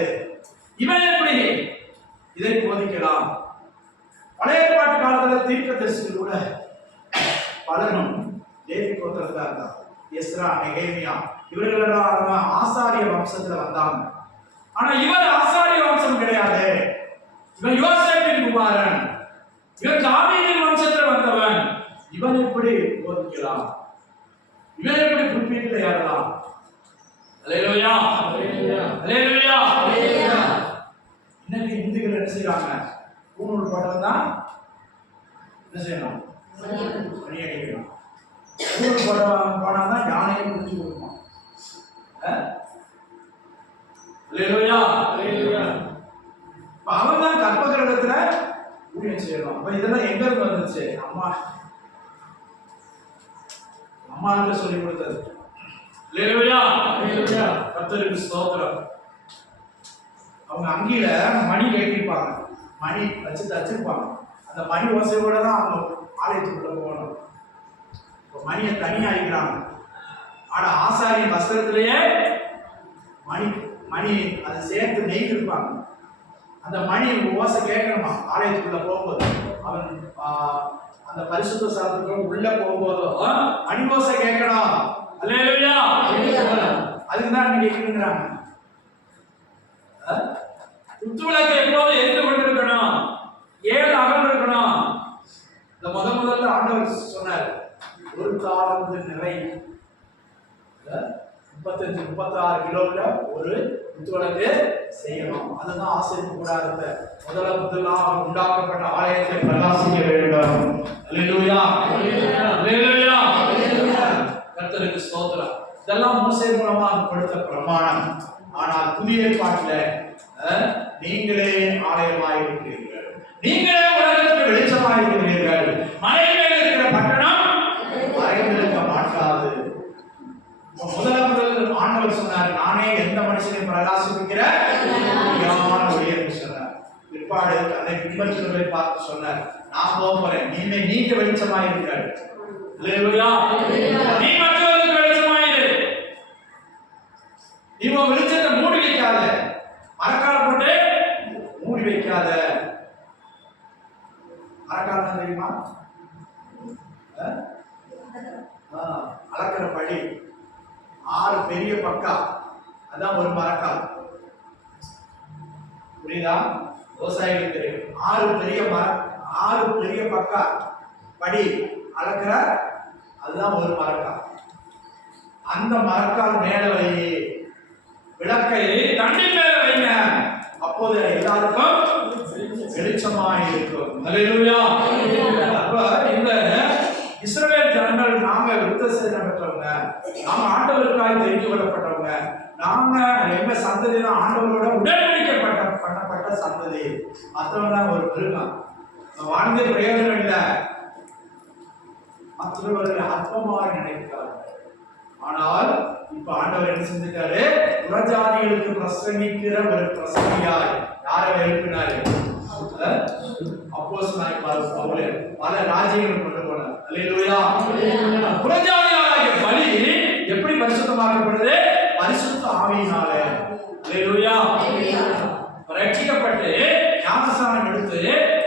இவன் எப்படி இதை போதிக்கலாம்? பழைய ஏற்பாட்டு காலத்துல தீர்க்கதரிசிகள் கூட பலரும் லேவி கோத்திரத்தா இருந்தாங்க. எஸ்ரா, நெகேமியா இவர்களெல்லாம் ஆசாரிய வம்சத்துல வந்தாங்க. ஆனா இவர் ஆசாரிய வம்சம் கிடையாது. இவன் யோசேப்பின் குமாரன், இவன் தாவீதின் வம்சத்துல வந்தவன். இவன் எப்படி போதிக்கலாம்? இவன் எப்படி புல்பீட்டில் ஏறலாம்? அல்லேலூயா. அல்லேலூயா. அல்லேலூயா. அல்லேலூயா. இன்னைக்கு இந்துக்கள் என்ன செய்யறாங்க? பூணூல் போட்டதான் என்ன செய்யணும்? மணி அடிக்கணும். ஊருக்கு போனாதான் யானையை பிடிச்சி கொடுப்பான். அவன் தான் கற்ப கிரகத்துல ஊழியம் செய்யணும். அப்ப இதெல்லாம் எங்க இருந்து வந்துச்சு? அம்மாவுக்கு சொல்லி கொடுத்தது. கர்த்தருக்கு ஸ்தோத்திரம். அவங்க அங்கில மணி கட்டிருப்பாங்க, மணி வச்சு தச்சிருப்பாங்க. அந்த மணி ஓசையோட தான் அவங்க ஆலயத்துக்குள்ள போகணும். இப்போ மணியை தனியா அடிக்கிறாங்க. ஆனா ஆசாரிய வஸ்திரத்திலேயே மணி மணி அதை சேர்த்து நெய்திருப்பாங்க. அந்த மணி ஓசை கேட்கணுமா ஆலயத்துக்குள்ள போகும்போது? அவன் அந்த பரிசுத்த ஸ்தலத்துக்குள்ள உள்ள போகும்போதும் மணி ஓசை கேட்கணும். அல்லேலூயா. அதுதான் நீங்க கேட்குறாங்க. குத்துவிளக்கு எப்போது எரிந்து கொண்டிருக்கணும், 7 அகல் இருக்கணும். இந்த முதல்ல ஆண்டவர் சொன்னார், ஒரு தாளந்து நிறை 35-36 கிலோல ஒரு குத்துவிளக்கு செய்யணும். அதுதான் ஆசீர்வாத கூடாரத்தை முதலாக உண்டாக்கப்பட்ட ஆலயத்தை பிரகாசிக்க வேண்டும். அல்லேலூயா. அல்லேலூயா. கர்த்தருக்கு ஸ்தோத்திரம். இதெல்லாம் மோசே மூலமா கொடுத்த பிரமாணம். ஆனால் புதிய ஏற்பாட்டில் நீங்களே ஆலயமாயிருக்கிறீர்கள், நீங்களே உலகத்துக்கு வெளிச்சமாயிருக்கிறீர்கள். மலையில் இருக்கிற பட்டணம் மறைந்திருக்க மாட்டாது. முதல் ஆண்டவர் சொன்னார், நானே எந்த மனுஷனையும் பிரகாசிப்பிக்கிற ஒளியை சொன்னார். பிற்பாடு தன்னை பின்பற்றுவதை பார்த்து சொன்னார், நான் போகிறேன், நீங்க வெளிச்சமாயிருக்கிறார். நீ மற்றவர்களுக்கு வெளிச்சமாயிரு. நீ உன் வெளிச்சத்தை மூடி வைக்காத, மரக்கால போட்டு மூடி வைக்காத. மரக்காலம் தெரியுமா? அளக்கிற படி 6 பெரிய பக்கா, அதான் ஒரு மரக்கால். புரியுதா? விவசாயிகளுக்கு தெரியும். 6 பெரிய பக்கா படி அளக்கிற, அதுதான் ஒரு மரக்கால். அந்த மரக்கால் மேல வை, விளக்கை தண்ணீர் மேல வைங்க, அப்போது எல்லாருக்கும் வெளிச்சமாயிருக்கும். அல்லேலூயா. அப்ப இந்த இஸ்ரவேல் ஜனங்கள், நாங்க விருத்த சேதனம் பெற்றவங்க, நாங்க ஆண்டவருக்காய் தெரிந்து கொள்ளப்பட்டவங்க, நாங்க எங்க சந்ததி தான் ஆண்டவரோட பண்ணப்பட்ட சந்ததி. மற்றவங்க ஒரு மிருகம், வாழ்ந்த பிரயோஜனம் இல்லை, மற்றவர்கள் அற்பமாக நினைக்கிறார்கள். ஆனால் இப்ப ஆண்டவர் என்ன செஞ்சிட்டாரு? புறஜாதிகளுக்கு பிரசங்கிக்கிற ஒரு பிரசங்கியாய் யாரை எழுப்பினாரு? அப்போஸ்தலனாகிய பவுல் பல ராஜ்யங்கள் கொண்டு போனார். அல்லேலூயா. புறஜாதியாகிய பலி எப்படி பரிசுத்தமாக்கப்படுது? பரிசுத்த ஆவியினால. அல்லேலூயா. ரட்சிக்கப்பட்டு ஞானஸ்நானம் எடுத்து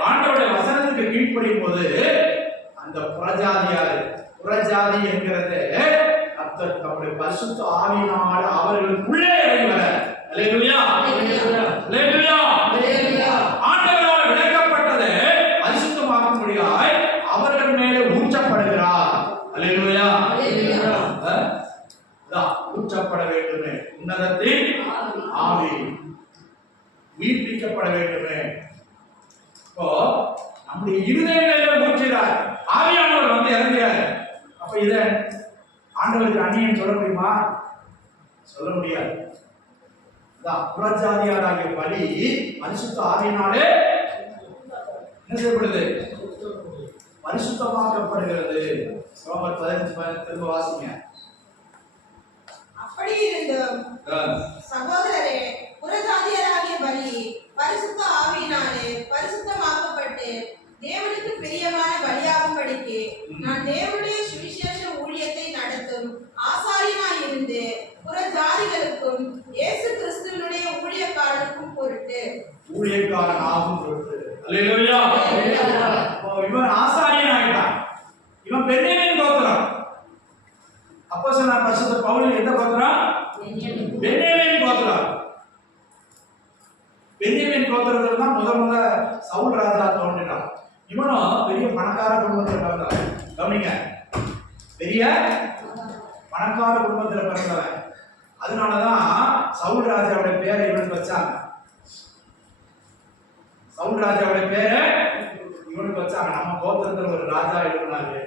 ஆண்டவருடைய வசனத்துக்கு கீழ்ப்படியும் போது அந்த புறஜாதி என்கிறது கர்த்தர் தம்முடைய பரிசுத்த ஆவியினால் அவர்களுக்குள்ளே இறங்கி வர. அல்லேலூயா. அல்லேலூயா. ஆண்டவரால் விளக்கப்பட்டதை பரிசுத்தமாக்கும்படியாய் அவர்கள் மேலே ஊற்றப்படுகிறார். அல்லேலூயா. ஊற்றப்பட வேண்டுமே, உன்னதத்தின் ஆவி உயிர்ப்பிக்கப்பட வேண்டுமே. இப்போ நம்முடைய இருதயங்களிலே ஊற்றுகிறார், ஆவியானவர் வந்து இறங்குகிறார். அப்ப இத ஆண்டவருக்கு அந்நியன் சொல்ல முடியுமா? சொல்ல முடியாது. புறஜாதியாராகிய பலி பரிசுத்த ஆவியினாலே என்ன செய்யப்படுது? பரிசுத்தமாக்கப்படுகிறது. ரோமர் 15 திரும்ப வாசிங்க. அப்படி இருந்தும் சகோதரரே, புறஜாதியராகிய பலி பரிசுத்த ஆவியினாலே பரிசுத்தமாக்கப்பட்டு தேவனுக்கு பிரியமான பலியாகும்படிக்கு நான் தேவனுடைய சுவிசேஷ ஊழியத்தை நடத்தும் ஆசாரியனாய் இருந்து புறஜாதிகளுக்கும் இயேசு கிறிஸ்துவினுடைய ஊழியக்காரனுக்கும் பொருட்டு ஊழியக்காரன் ஆகும் பொருட்டு. அல்லேலூயா. இவன் ஆசாரியன் ஆயிட்டான். இவன் பென்யமீன் கோத்திரம். அப்போஸ்தலனாகிய பரிசுத்த பவுல் எந்த கோத்திரம்? பென்யமீன் கோத்திரம். பென்யமீன் கோத்திரத்துல தான் முத சவுல் ராஜா தோன்றினான். இவனும் பெரிய பணக்கார குடும்பத்தில் பிறந்தவன். கவனிங்க, பெரிய பணக்கார குடும்பத்தில் பிறந்தவன். அதனாலதான் சவுல் ராஜாவுடைய பேரை இவனுக்கு வச்சாங்க. சவுல் ராஜாவுடைய பேரை இவனுக்கு வச்சாங்க. நம்ம கோத்திரத்தில் ஒரு ராஜா எழுதினாரு.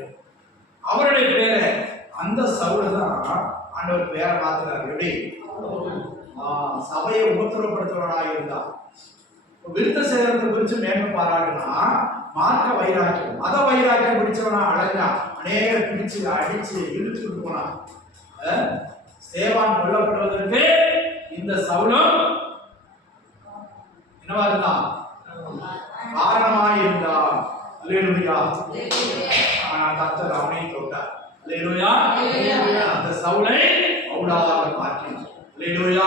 அவருடைய பேரை அந்த சவுல தான் ஆண்டவர் பேரை மாத்துறாரு. எப்படி? சபையை உபத்திரப்படுத்துவனாக இருந்தான். விருத்த சேதனத்தை குறித்து மேன்மை பாராட்டுனா மார்க்க வைராக்கியம், மத வைராக்கியம் பிடிச்சவனா அழகா அநேக பிடிச்சு அடிச்சு இழுத்துட்டு போனான். சேவான் கொல்லப்படுவதற்கு இந்த சவுலம் என்னவா இருந்தான்? காரணமாய் இருந்தான். அல்லேலூயா. ஆனா கர்த்தர் அவனை தொட்டார். அல்லேலூயா. அந்த சவுலை பவுலாக மாற்றினார். அல்லேலூயா.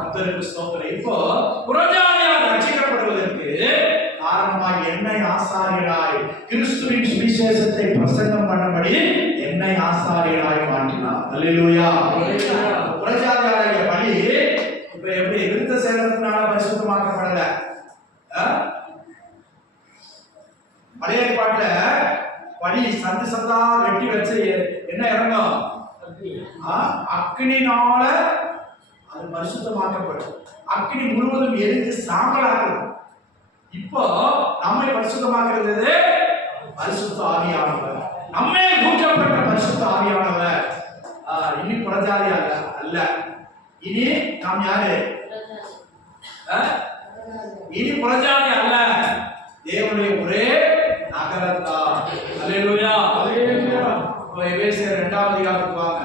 கர்த்தருக்கு ஸ்தோத்திரம். இப்போ புறஜாதியார் ரட்சிக்கப்படுவதற்கு காரணமாய் என்னை ஆசாரியராய் கிறிஸ்துவின் சுவிசேஷத்தை பிரசங்கம் பண்ணபடி என்னை ஆசாரியராய் மாற்றினார். அல்லேலூயா. புறஜாதியாருடைய பலி இப்ப எப்படி விருத்த சேதனத்தினால பரிசுத்தமாக்கப்படல. பழைய ஏற்பாட்டுல பலி சந்து சந்தா வெட்டி வச்சு என்ன இறங்கும்? அக்னினால அது பரிசுத்தமாக்கப்படும். அக்னி முழுவதும் எரிந்து சாம்பலாகும். இப்போ நம்மை பரிசுத்தமாக்குறது பரிசுத்த ஆவியானவர். நம்மை ஊற்றப்பட்ட பரிசுத்த ஆவியானவர். இனி புறஜாதி அல்ல. இனி நாம் யாரு? இனி புறஜாதி அல்ல, தேவனுடைய ஒரே நகரத்தார். அல்லேலூயா. அல்லேலூயா. எபேசியர் 2ஆம் அதிகாரத்துக்கு வாங்க.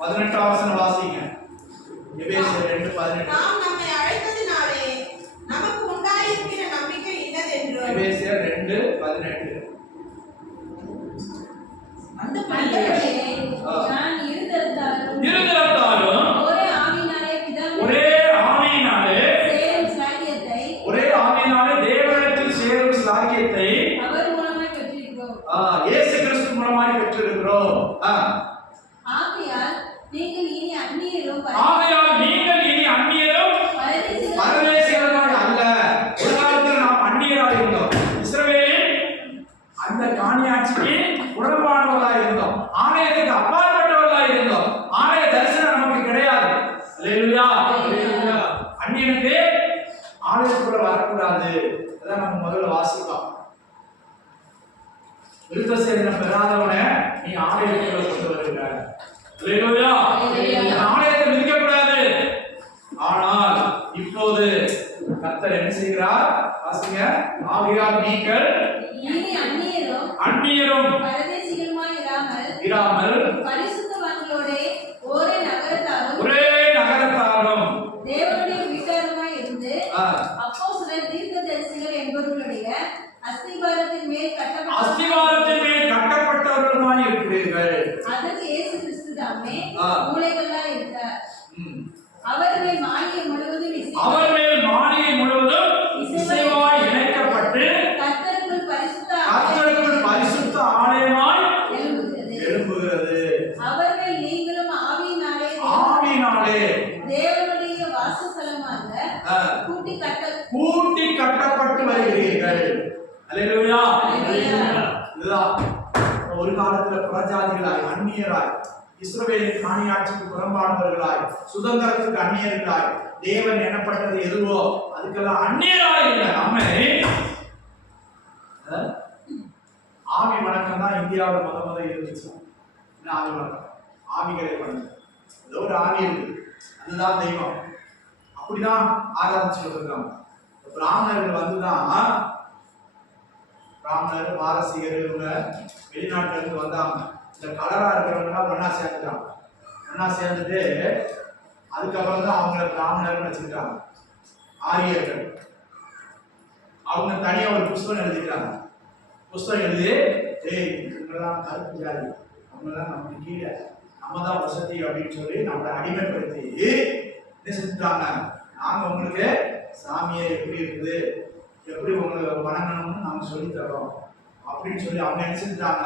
18ஆம் வசனம் வாசிங்க. எபேசியர் 2:18. நாம் நம்மை அழைத்ததினாலே நமக்கு உண்டாயிருக்கிற நம்பிக்கை இன்னதென்றும். எபேசியர் 2:18. அந்தபடியே நான் இருதரத்தாலும் ஒரே ஆவியினாலே சேரும் ஸ்லாக்கியத்தை தேவனிடத்தில் சேரும் ஸ்லாக்கியத்தை அவர் மூலமாய் பெற்றிருக்கிறோம். இயேசு கிறிஸ்து மூலமாய் பெற்றிருக்கிறோம். ஆகையால் நீங்கள் இனி அந்நியரும் பரதேசிகளாய் அல்ல. ஒரு காலத்தில் நாம் அந்நியராய் இருந்தோம். இஸ்ரவேலின் அந்த காணியாட்சிக்கு உடன்பாடுவர்களாய் இருந்தோம். ஆலயத்துக்கு அப்பாற்பட்டவர்களாய் இருந்தோம். ஆலய தரிசனம் நமக்கு கிடையாது. அல்லேலூயா. அந்நியனுக்கு ஆலயத்துக்குள்ள வரக்கூடாது. அதான் நம்ம முதல்ல வாசிப்போம். விருத்த சேதனம் பெறாதவனை நீ ஆலயத்துக்குள்ள கொண்டு வருகிற. அல்லேலூயா. ஆலயத்தை மிதிக்க கூடாது. ஆனால் இப்போது கர்த்தர் என்ன செய்கிறார்? வாசிங்க. ஆகையால் நீங்கள் இனி அந்நியரும் பரதேசிகளுமாய் இராமல் பரிசுத்தவான்களோடே ஒரே நகரத்தாரும் தேவனுடைய வீட்டாருமாய் இருந்து அப்போஸ்தலர் தீர்க்கதரிசிகள் என்பவர்களுடைய அஸ்திபாரத்தின் மேல் கட்டப்பட்டவர்களுமாய் இருக்கிறீர்கள். அதற்கு இயேசு கிறிஸ்து தாமே மூலைகளாய் இருக்கிறார். அவர் மேல் மாளிகை முழுவதும் இசைவாய் இணைக்கப்பட்டு கர்த்தருக்குள் பரிசுத்த ஆலயமாய் எழும்புகிறது. அவர் மேல் நீங்களும் ஆவியினாலே தேவனுடைய வாசஸ்தலமாக கூட்டி கட்டப்பட்டு வருகிறீர்கள். அல்லேலூயா. இதுதான் ஒரு காலத்துல புறஜாதிகளாய் அந்நியராய் இஸ்ரவேலின் காணியாட்சிக்கு புறம்பானவர்களாய் சுதந்திரத்துக்கு அந்நியர்களாய் தேவன் எனப்பட்டது எதுவோ அதுக்கெல்லாம் அந்நியராய் இல்லை. நம்மை ஆவி வணக்கம் தான் இந்தியாவில் முத இருந்துச்சு. ஆவி வணக்கம், ஆவிகளை வணக்கம். ஏதோ ஒரு ஆவி இருக்கு, அதுதான் தெய்வம். அப்படிதான் ஆராதிச்சுட்டு இருக்காங்க. பிராமணர்கள் வந்துதான், பிராமணர் பாரசீகர் இவங்க வெளிநாட்டுல இருந்து வந்தாங்க. இந்த கலரா இருக்கிறவங்க ஒன்னா சேர்ந்துட்டாங்க. ஒன்னா சேர்ந்துட்டு அதுக்கப்புறம் தான் அவங்கள பிராமணர்னு வச்சுக்கிட்டாங்க. ஆரியர்கள் அவங்க தனியா ஒரு புஸ்தகம் எழுதிக்கிறாங்க. புஸ்தகம் எழுதி இவங்கெல்லாம் கருப்பு ஜாதி, அவங்கெல்லாம் நமக்கு கீழே, நம்ம தான் வசதி அப்படின்னு சொல்லி நம்மளை அடிமைப்படுத்தி என்ன செஞ்சுட்டாங்க, நாங்க உங்களுக்கு சாமியை எப்படி இருக்குது, எப்படி உங்களுக்கு வணங்கணும்னு நாங்க சொல்லி தரோம் அப்படின்னு சொல்லி அவங்க என்ன செஞ்சுட்டாங்க,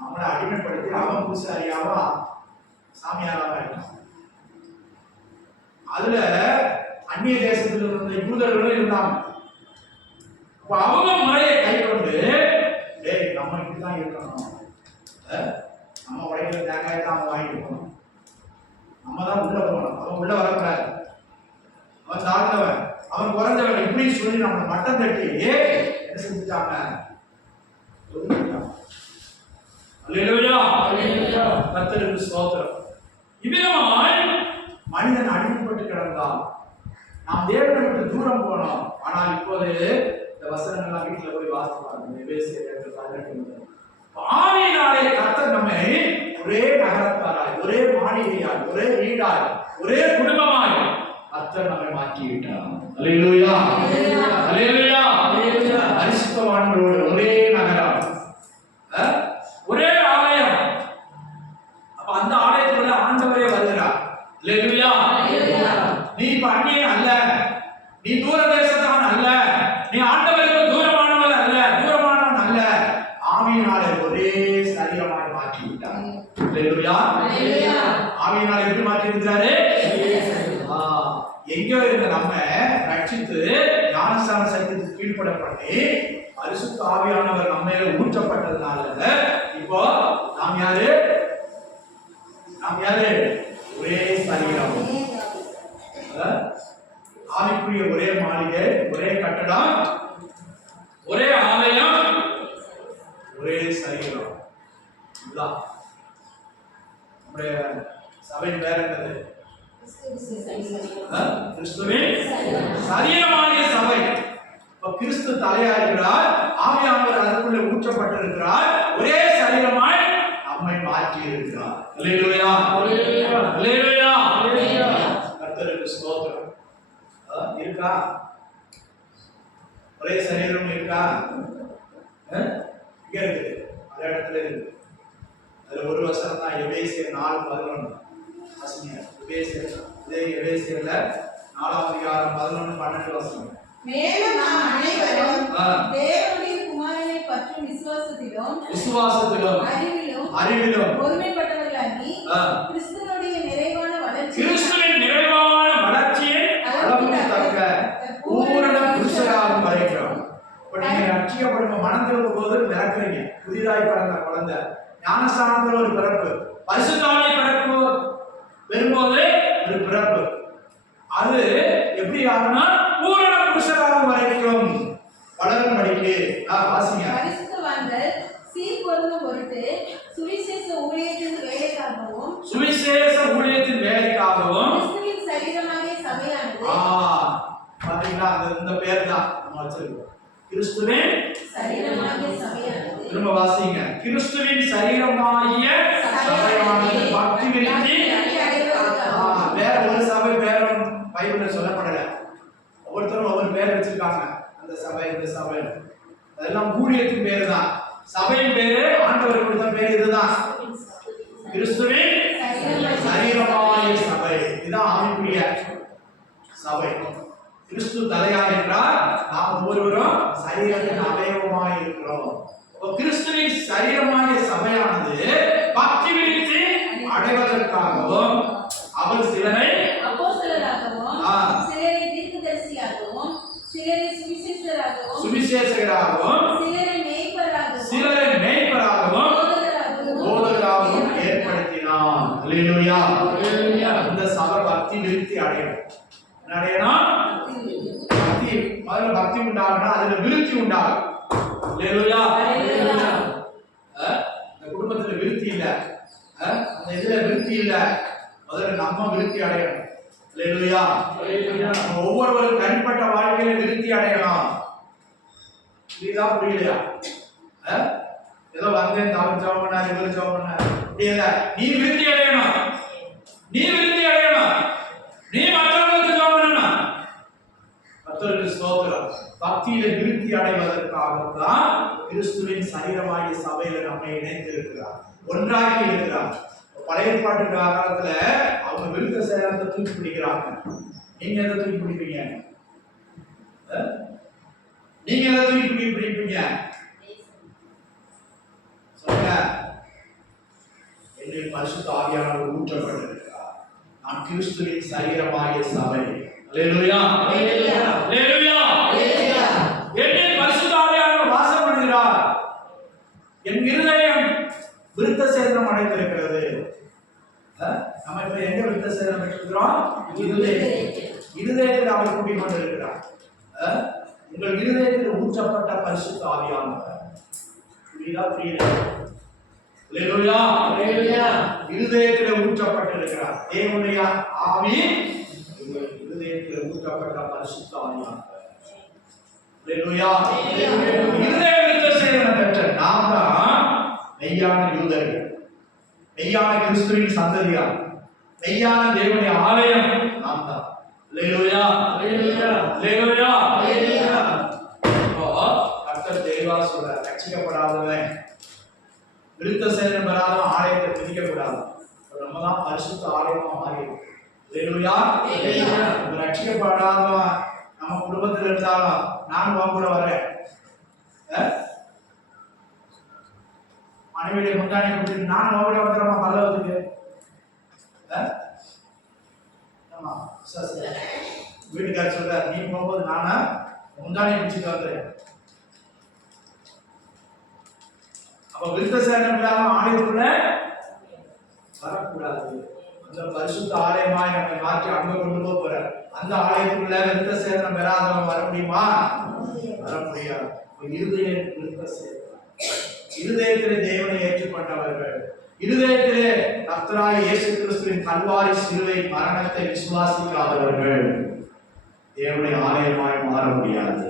நம்மளை அடிமைப்படுத்தி அவன் பூசாரியாவா சாமியாராவா இருக்கான். அதுல அந்நிய தேசத்தில் இருந்த யூதர்களும் இருந்தாங்க. அவங்க முறையை கை கொண்டு நம்ம இப்படிதான் இருக்கணும், நம்ம உடைக்கிற தேங்காய் தான் அவன் வாங்கிட்டு போகணும், நம்ம தான் உள்ள போகணும், அவன் உள்ள வரக்கூடாது, அவன் தாழ்ந்தவன், அவன் அவன் குறைஞ்சவன் இப்படின்னு சொல்லி நம்ம மட்டம் தட்டி என்ன செஞ்சுட்டாங்க? கர்த்தருக்கு ஸ்தோத்திரம். இவ்விதமாய் மனிதன் அடிமைப்பட்டு கிடந்தான். நாம் தேவனை விட்டு தூரம் போனோம். ஆனால் இப்போது இந்த வசனங்கள்லாம் வீட்டுல போய் வாசிப்பாங்க. ஆவியினாலே கர்த்தர் நம்மை ஒரே நகரத்தாராய், ஒரே மாளிகையாய், ஒரே வீடாய், ஒரே குடும்பமாய் கர்த்தர் நம்மை மாற்றி விட்டார். அல்லேலூயா, அல்லேலூயா, அல்லேலூயா. பரிசுத்தவான்களோடு ஒரே நகரம், ஒரே ஆலயம். அப்ப அந்த ஆலயத்துக்குள்ள ஆண்டவரே வருகிறார். அல்லேலூயா. நீ இப்ப அந்நியன் அல்ல, நீ தூர தேசத்தான் அல்ல, நீ ஆண்டவருக்கு தூரமானவன் அல்ல, தூரமானவன் அல்ல. ஆவியினாலே ஒரே சரீரமாய் மாற்றி விட்டார். அல்லேலூயா. ஆவியினாலே எப்படி மாற்றி இருக்கிறாரு? எங்கோ இருந்த நம்ம ரட்சித்து ஞானஸ்நான சத்தியத்துக்கு கீழ்ப்பட பண்ணி பரிசுத்த ஆவியானவர் நம்ம மேல ஊற்றப்பட்டதுனால இப்போ நாம் யாரு? நாம் யாரு? ஒரே சரீரம், ஆவிக்குரிய ஒரே மாளிகை, ஒரே கட்டடம், ஒரே ஆலயம், ஒரே சரீரம். இதுதான் நம்முடைய சபை பேர் என்னது? கிறிஸ்துவின் சரீரமாகிய சபை. கிறிஸ்து தலையா இருக்கிறார், ஆவியானவர் அதற்குள்ளே ஊற்றப்பட்டிருக்கிறார், ஒரே சரீரமாய் நம்மை மாற்றி இருக்கிறார். அல்லேலூயா, அல்லேலூயா, அல்லேலூயா. கர்த்தருக்கு ஸ்தோத்திரம். இருக்கா? ஒரே சரீரம் இருக்கா? இங்க இருக்குது, அந்த இடத்துல இருக்கு. அதுல ஒரு வசனம் தான், எபேசியர் 4:11. எபேசியர்ல 4:11-12 வசனம். மேலும் நாம் அனைவரும் தேவனுடைய குமாரனை பற்றும் விசுவாசத்திலும் அறிவிலும் ஒருமைப்பட்டவர்களாகி கிறிஸ்துவின் நிறைவான வளர்ச்சியை அளவுக்கு பூரண புருஷராகும் வரைக்கும். நீங்க ரட்சிக்கப்படும் மனம் திரும்பும் போது பிறக்கிறீங்க, புதிதாய் பிறந்த குழந்தை. ஞானஸ்நானத்தில் ஒரு பிறப்பு, பரிசுத்தாவியை பிறப்பு வரும்போது ஒரு பிறப்பு. அது எப்படி ஆகும்னா பூரண புருஷராகும் வரைக்கும் வளரும் படிக்கு. வாசிங்க. பரிசுத்தவான்கள் சீர்பொருந்தும் பொருட்டு சுவிசேஷ ஊழியத்தின் வேலைக்காகவும் கிறிஸ்துவின் சரீரமாகிய சபையானது. பாத்தீங்களா? இந்த பேர் தான் நம்ம வச்சிருக்கோம், கிறிஸ்துவின் சரீரமாகிய சபையானது. திரும்ப வாசிங்க. கிறிஸ்துவின் சரீரமாகிய சபையானது பக்தி விருத்தி. வேற ஒரு சபை பேரும் பைபிள்ல சொல்லப்படல. ஒவ்வொருத்தரும் ஒவ்வொரு பேர் வச்சிருக்காங்க. அந்த சபை, இந்த சபை, அதெல்லாம் ஊழியத்தின் பேரு தான். சபையின் பேரு ஆண்டவர் கொடுத்த பேர் இதுதான், கிறிஸ்துவின் சரீரமாகிய சபை. இதுதான் ஆவிக்குரிய சபை. கிறிஸ்து தலையாக என்றால் நாம் ஒவ்வொருவரும் சரீரத்தின் அவயவமாய் இருக்கிறோம். கிறிஸ்துவின் சரீரமாகிய சபையானது பக்தி விருத்தி அடைவதற்காகவும் அவர் சிலரை அப்போஸ்தலராகவும், சிலரை தீர்க்கதரிசியாகவும், சிலரை சுவிசேஷகராகவும், சிலரை மேய்ப்பராகவும் போதகராகவும் ஏற்படுத்தினான். அல்லேலூயா. இந்த சபை பக்தி விருத்தி அடையணும். அடையணும். பக்தி, முதல்ல பக்தி உண்டாகணும், அதுல விருத்தி உண்டாகும். அல்லேலூயா. இந்த குடும்பத்துல விருத்தி இல்ல, அந்த இதுல விருத்தி இல்ல, முதல்ல நம்ம விருத்தி அடையணும். அல்லேலூயா. நம்ம ஒவ்வொருவரும் தனிப்பட்ட வாழ்க்கையில விருத்தி அடையணும். இதுதான் புரியலையா? ஏதோ வந்தேன், தமிழ் ஜெபம் பண்ண, இவர் ஜெபம் பண்ண, புரியல. நீ விருத்தி அடையணும், நீ விருத்தி அடையணும், நீ மற்றவர்களுக்கு ஜெபம் பண்ணணும். கர்த்தருக்கு ஸ்தோத்திரம். பக்தியில விருத்தி அடைவதற்காகத்தான் கிறிஸ்துவின் சரீரமாகிய சபையில நம்மை இணைத்திருக்கிறார், ஒன்றாக்கி இருக்கிறார். பழைய ஏற்பாட்டு காலத்துல அவங்க விருத்த சேதனத்தை தூக்கி பிடிக்கிறாங்க. நீங்க எதை தூக்கி பிடிப்பீங்க? நீங்க எதை தூக்கி பிடிப்பீங்க? சொல்லுங்க. என்னை பரிசுத்த ஆவியானவர் ஊற்றப்பட்டிருக்கிறார். நான் கிறிஸ்துவின் சரீரமாகிய சபை. அல்லேலூயா, அல்லேலூயா, அல்லேலூயா, அல்லேலூயா. என்னை பரிசுத்த ஆவியானவர் வாசம் பண்ணுகிறார். என் இருதயம் விருத்த சேதனம் அடைந்திருக்கிறது. நம்ம இப்ப எங்க விருத்த சேதனம் பெற்றிருக்கிறோம்? இருதயத்தில் அவர் கூட்டிக் கொண்டிருக்கிறார். உங்கள் இருதயத்தில் ஊற்றப்பட்ட பரிசுத்த ஆவியானவர். புரியுதா? புரியுதா? அல்லேலூயா, அல்லேலூயா. இருதயத்தில் ஊற்றப்பட்டிருக்கிறார் தேவனுடைய ஆவி. உங்கள் இருதயத்தில் ஊற்றப்பட்ட பரிசுத்த ஆவியானவர். அல்லேலூயா. இருதய விருத்த சேதனம் பெற்ற நாம் தான் மெய்யான யூதர்கள், மெய்யான கிறிஸ்துவின் சந்ததியார், மெய்யான தேவனுடைய ஆலயம் நாம் தான். அல்லேலூயா, அல்லேலூயா, அல்லேலூயா, அல்லேலூயா. கர்த்தர் தெளிவா சொல்றார், ரட்சிக்கப்படாதவன், விருத்த சேதனம் பெறாதவன் ஆலயத்தை பிரிக்க கூடாது. நம்ம தான் பரிசுத்த ஆலயமா மாறி. அல்லேலூயா, அல்லேலூயா. ரட்சிக்கப்படாதவன் நம்ம குடும்பத்தில் இருந்தாலும் நான் உன் கூட வரேன், மனைவியை முந்தானி கொடுத்து நான் உன் கூட வந்துடுறமா பல்லவத்துக்கு. ஆமா, வீட்டுக்காரர் சொல்ற நீ போகும்போது நானா முந்தானி பிடிச்சிட்டு வந்துடுறேன். அப்ப விருத்த சேதனம் இல்லாம ஆலயத்துக்குள்ள வரக்கூடாது. அந்த பரிசுத்த ஆலயமாய் நம்மை மாற்றி அங்க கொண்டு போற அந்த ஆலயத்துக்குள்ள விருத்த சேதனம் பெறாதவன் வர முடியுமா? வர முடியாது. இருதய விருத்த சேதனம், இருதயத்திலே தேவனை ஏற்றுக்கொண்டவர்கள், இருதயத்திலே கர்த்தராகிய இயேசு கிறிஸ்துவின் கல்வாரி சிலுவை மரணத்தை விசுவாசிக்காதவர்கள் தேவனுடைய ஆலயமாய் மாற முடியாது.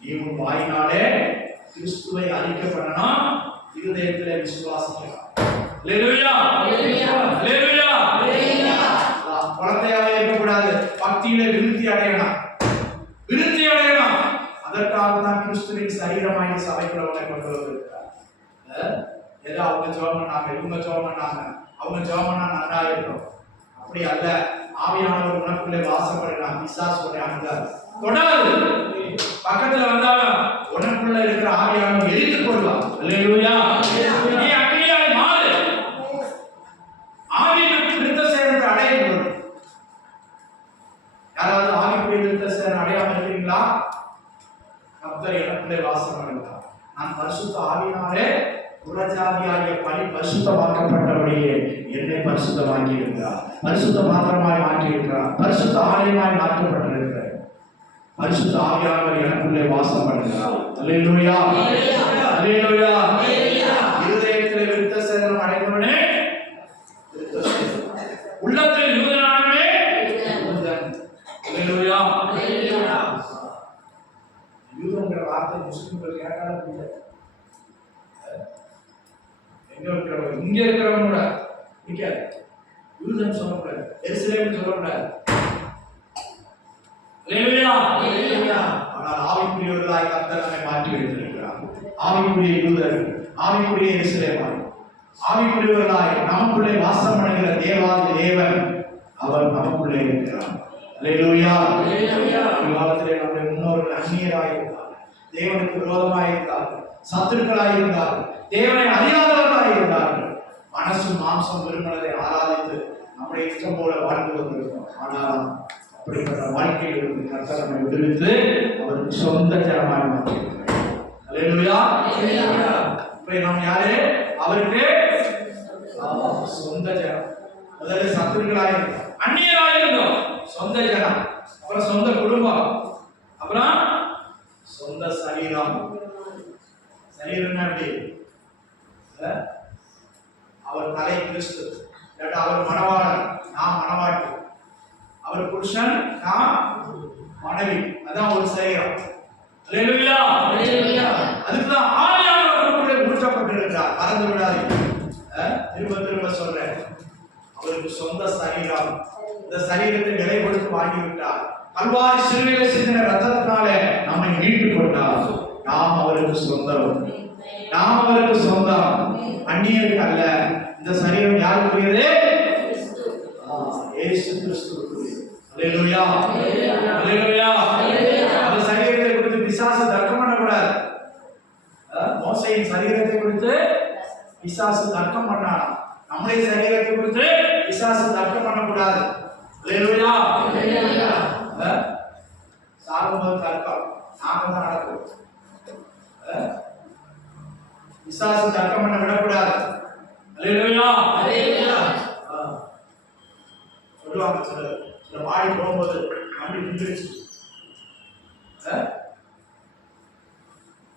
நீ உன் வாயினாலே கிறிஸ்துவை அறிக்கப்படணும், இருதயத்திலே விசுவாசிக்கலாம். அல்லேலூயா, அல்லேலூயா, அல்லேலூயா, அல்லேலூயா. குழந்தையாக இருக்கக்கூடாது, பக்தியிலே விருத்தி அடையணும், விருத்தி அடையணும். அதற்காக தான் கிறிஸ்துவின் சரீரமாய் சபைக்குள்ள கொண்டு வந்திருக்கிறார். ஏதோ அவங்க ஜெபம் பண்ணாங்க, இவங்க ஜெபம் பண்ணாங்க, அவங்க ஜெபம் பண்ணா நல்லா இருக்கும், அப்படி அல்ல. ஆவியானவர் உனக்குள்ளே வாசப்படுகிறார். பிசாசுடைய அனுதார் தொடாது, பக்கத்துல வந்தாலும் உனக்குள்ள இருக்கிற ஆவியானவர் எரித்துக் கொள்வார். அல்லேலூயா, நீ அக்னியாய் மாறு. ஆவியின் விருத்த சேதனத்தை அடையணும். யாராவது ஆவிக்குரிய விருத்த சேதனம் அடையாம இருக்கிறீங்களா? கர்த்தர் எனக்குள்ளே வாசம் பண்ணுகிறார். நான் பரிசுத்த ஆவியினாலே புறஜாதியாகிய பணி பரிசுத்தமாக்கப்பட்டபடியே என்னை பரிசுத்தமாக்கி இருக்கிறார், பரிசுத்த மாத்திரமாய் மாற்றி இருக்கிறார், பரிசுத்த ஆலயமாய் மாற்றப்பட்டிருக்கிறார். பரிசுத்த ஆவியானவர் எனக்குள்ளே வாசம் பண்ணுகிறார். அல்லேலூயா, அல்லேலூயா, அல்லேலூயா. இருதயத்திலே விருத்த சேதனம் அடைந்தவனே உள்ளத்தில் யூதனானவனே யூதன். அல்லேலூயா, அல்லேலூயா. யூதன்கிற வார்த்தை முஸ்லிம்கள் கேட்டாலும் புரியல. எங்க இருக்கிறவங்க, இங்க இருக்கிறவங்க கூட பிடிக்காது. யூதன் சொல்லக்கூடாது, எருசலேம் சொல்லக்கூடாது. அல்லேலூயா, அல்லேலூயா. ஆனால் ஆவிக்குரியவர்களாய் கர்த்தர் நம்மை மாற்றி வைத்திருக்கிறார். ஆவிக்குரிய யூதர்கள், ஆவிக்குரிய எருசலேமாய், ஆவிக்குரியவர்களாய் நமக்குள்ளே வாசம் பண்ணுகிற தேவாதி தேவன் அவர் நமக்குள்ளே இருக்கிறார். அல்லேலூயா, அல்லேலூயா. காலத்திலே நம்முடைய முன்னோர்கள் அந்நியராய் இருந்தார்கள், தேவனுக்கு விரோதமாய் இருந்தார்கள், சத்துருக்களாய் இருந்தார்கள், தேவனை அறியாதவர்களாய் இருந்தார்கள். மனசும் மாம்சம் விரும்பினதை ஆராதித்து நம்முடைய இஷ்டம் போல வாழ்ந்து வந்திருக்கிறோம். ஆனால் அப்படிப்பட்ட வாழ்க்கையில் இருந்து கர்த்தர் நம்மை விடுவித்து அவருக்கு சொந்த ஜனமாய் மாற்றியிருக்கிறார். அல்லேலூயா, அல்லேலூயா. இப்ப நாம் யாரு? அவருக்கு சொந்த ஜனம். முதல்ல சத்துருக்களாய் இருந்தோம், அந்நியராய் இருந்தோம், சொந்த ஜனம், அப்புறம் சொந்த குடும்பம், அப்புறம் சொந்த சரீரம். சரீரம் எப்படி? அவர் தலை கிறிஸ்து, அவர் மணவாளன், நாம் மணவாட்டி, அவர் புருஷன், நாம் மனைவி. அதான் ஒரு சரீரம். அல்லேலூயா, அல்லேலூயா. அதுக்குதான் ஆவியானவர் ஊற்றப்பட்டிருக்கிறார். மறந்து விடாதீங்க, திரும்ப திரும்ப சொல்றேன். அவருக்கு சொந்த சரீரம், இந்த சரீரத்தை விலை கொடுத்து வாங்கிவிட்டார். கல்வாரி சிலுவையில் சிந்தின ரத்தத்தினாலே நம்மை மீட்டுக் கொண்டார். நாம் அவருக்கு சொந்தம், நாம் அவருக்கு சொந்தம், அந்நியருக்கு அல்ல. இந்த சரீரம் யாருக்குரியது? இயேசு கிறிஸ்துவுக்குரியது. அல்லேலூயா, அல்லேலூயா. அந்த சரீரத்தை குறித்து பிசாசு தர்க்கம் பண்ணக்கூடாது. மோசேயின் சரீரத்தை குறித்து பிசாசு தர்க்கம் பண்ணான். நம்முடைய சரீரத்தை குறித்து பிசாசு தர்க்கம் பண்ணக்கூடாது. அல்லேலூயா, அல்லேலூயா. சாகும்போது தர்க்கம் நாம தான் நடக்கும். பிசாசு தர்க்கம் பண்ண விடக்கூடாது. அல்லேலூயா, அல்லேலூயா. சொல்லுவாங்க சில இந்த மாடி போகும்போது வண்டி நின்றுச்சு.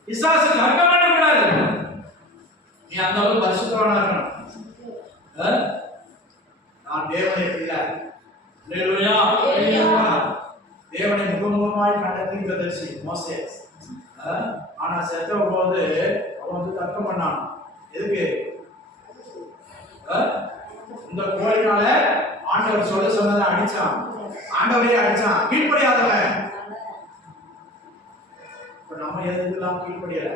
பிசாசுக்கு அர்த்தம் பண்ணக்கூடாது. நீ அந்த அளவுக்கு பரிசுத்தவனா இருக்கணும். நான் தேவனை பிரியர். அல்லேலூயா. தேவனை முகமுகமாய் கண்ட தீர்க்கதரிசி மோசே. ஆனா செத்த போது அவன் வந்து தர்க்கம் பண்ணான். எதுக்கு? இந்த கோழினால ஆண்டவர் சொல்ல சொன்னதை அடிச்சான். ஆண்டவரையே அடிச்சான். கீழ்ப்படியாதவன். இப்ப நம்ம எதுக்கெல்லாம் கீழ்ப்படியல?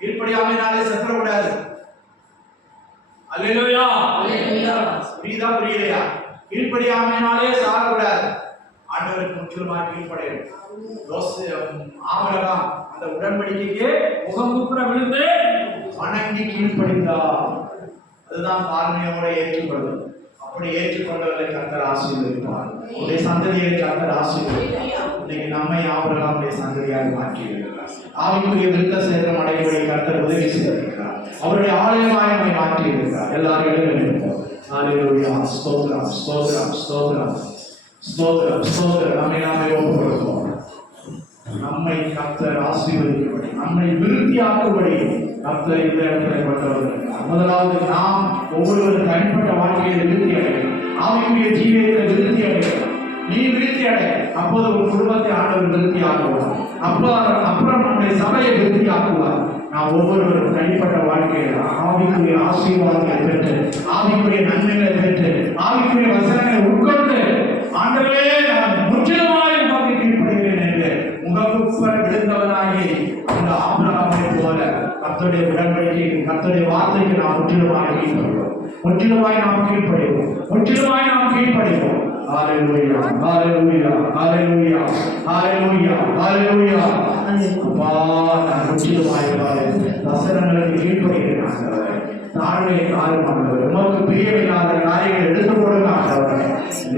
கீழ்ப்படியாமைனாலே செத்துறக்கூடாது. அல்லேலூயா. புரியுதா புரியலையா? கீழ்ப்படியாமைனாலே சாகக்கூடாது. ஆண்டவருக்கு முற்றிலுமாய் கீழ்ப்படையணும். ஆபிரகாம் அந்த உடன்படிக்கைக்கு முகம் குப்புற விழுந்து வணங்கி கீழ்ப்படிந்தார். அதுதான் தாழ்மையோட ஏற்றுக்கொள்வது. அப்படி ஏற்றுக்கொண்டவர்களை கர்த்தர் ஆசீர்வதிப்பார். உடைய சந்ததியை கர்த்தர் ஆசீர்வதிப்பார். இன்னைக்கு நம்மை ஆபிரகாமுடைய சந்ததியாக மாற்றியிருக்கிறார். ஆவிக்குரிய விருத்த சேதம் அடையக்கூடிய கர்த்தர் உதவி செய்திருக்கிறார். அவருடைய ஆலயமாய் நம்மை மாற்றியிருக்கிறார். எல்லாரும் எழுந்திருப்போம். ஹல்லேலூயா. ஸ்தோத்திரம் ஸ்தோத்திரம் ஸ்தோத்திரம் ஸ்தோத்திரம் ஸ்தோத்திரம். நம்மை நாமே ஒப்புக்கொடுப்போம். நம்மை கர்த்தர் ஆசீர்வதிக்கும்படி, நம்மை விருத்தியாக்கும்படி கர்த்தர் இந்த இடத்துல கொண்டவர்கள். முதலாவது நாம் ஒவ்வொருவரும் தனிப்பட்ட வாழ்க்கையில் விருத்தி அடையும். ஆவிக்குரிய ஜீவியத்தில் விருத்தி அடையும். நீ விருத்தி அடை, அப்போது ஒரு குடும்பத்தை ஆண்டவர் விருத்தி ஆக்குவார். அப்புறம் நம்முடைய சபையை விருத்தி ஆக்குவார். நாம் ஒவ்வொருவரும் தனிப்பட்ட வாழ்க்கையில் ஆவிக்குரிய ஆசீர்வாதங்களை பெற்று, ஆவிக்குரிய நன்மைகளை பெற்று, ஆவிக்குரிய வசனங்களை உட்கொண்டு, ஆண்டவரே நான் முற்றிலுமாய் உமக்கு கீழ்ப்படுகிறேன் என்று முகக்குப்புற விழுந்தவனாகி அந்த ஆபிரகாமை போல கர்த்தருடைய உடன்படிக்கைக்கு, கர்த்தருடைய வார்த்தைக்கு நாம் முற்றிலுமாய் கீழ்ப்படுவோம். முற்றிலுமாய் நாம் கீழ்ப்படுவோம். முற்றிலுமாய் நாம் கீழ்ப்படுவோம். ஹல்லேலூயா ஹல்லேலூயா ஹல்லேலூயா ஹல்லேலூயா ஹல்லேலூயா. அப்பா நான் முற்றிலுமாய் வசனங்களுக்கு கீழ்ப்படுகிறேன் ஆண்டவரே. தாழ்மையை காரும் ஆண்டவரே. உமக்கு பிரியமில்லாத காரியங்களை எடுத்து கொடுங்க ஆண்டவரே.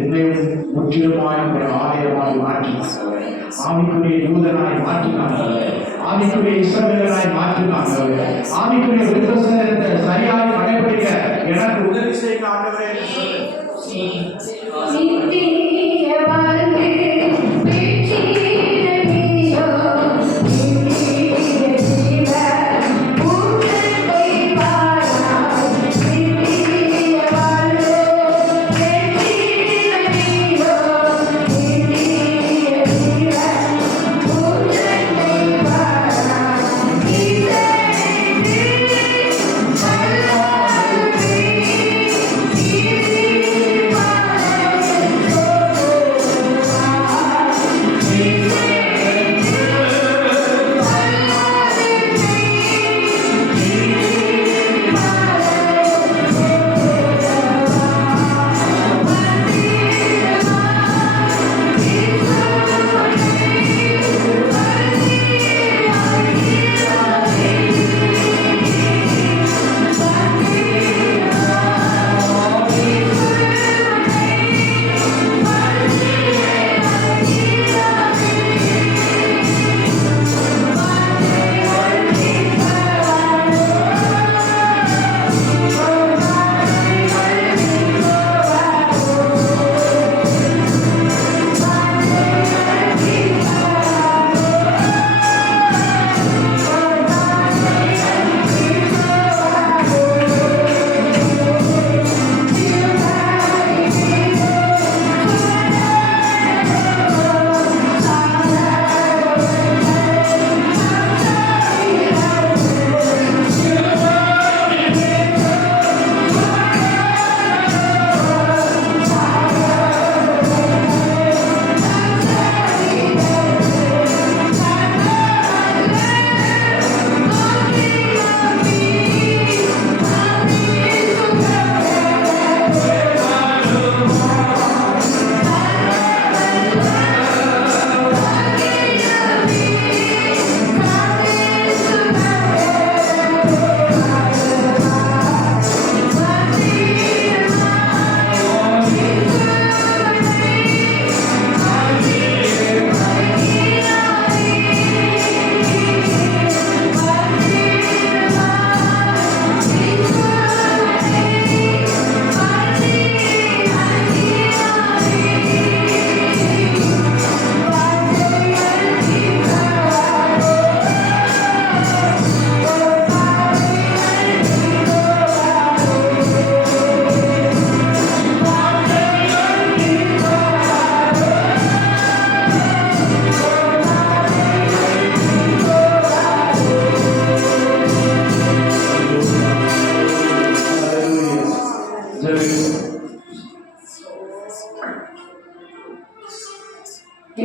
என்னையும் முற்றிலுமாய் ஒரு ஆலயமாய் மாற்றினாண்டவரே. ஆவிக்குரிய யூதனாய் மாற்றினாண்டவரே. ஆவிக்குரிய இஸ்ரவேலனாய் மாற்றினாண்டவரே. ஆவிக்குரிய விருத்தசேதனத்தை சரியாக கடைபிடிக்க எனக்கு உதவி செய்ய ஆண்டவரே என்று சொல்லு.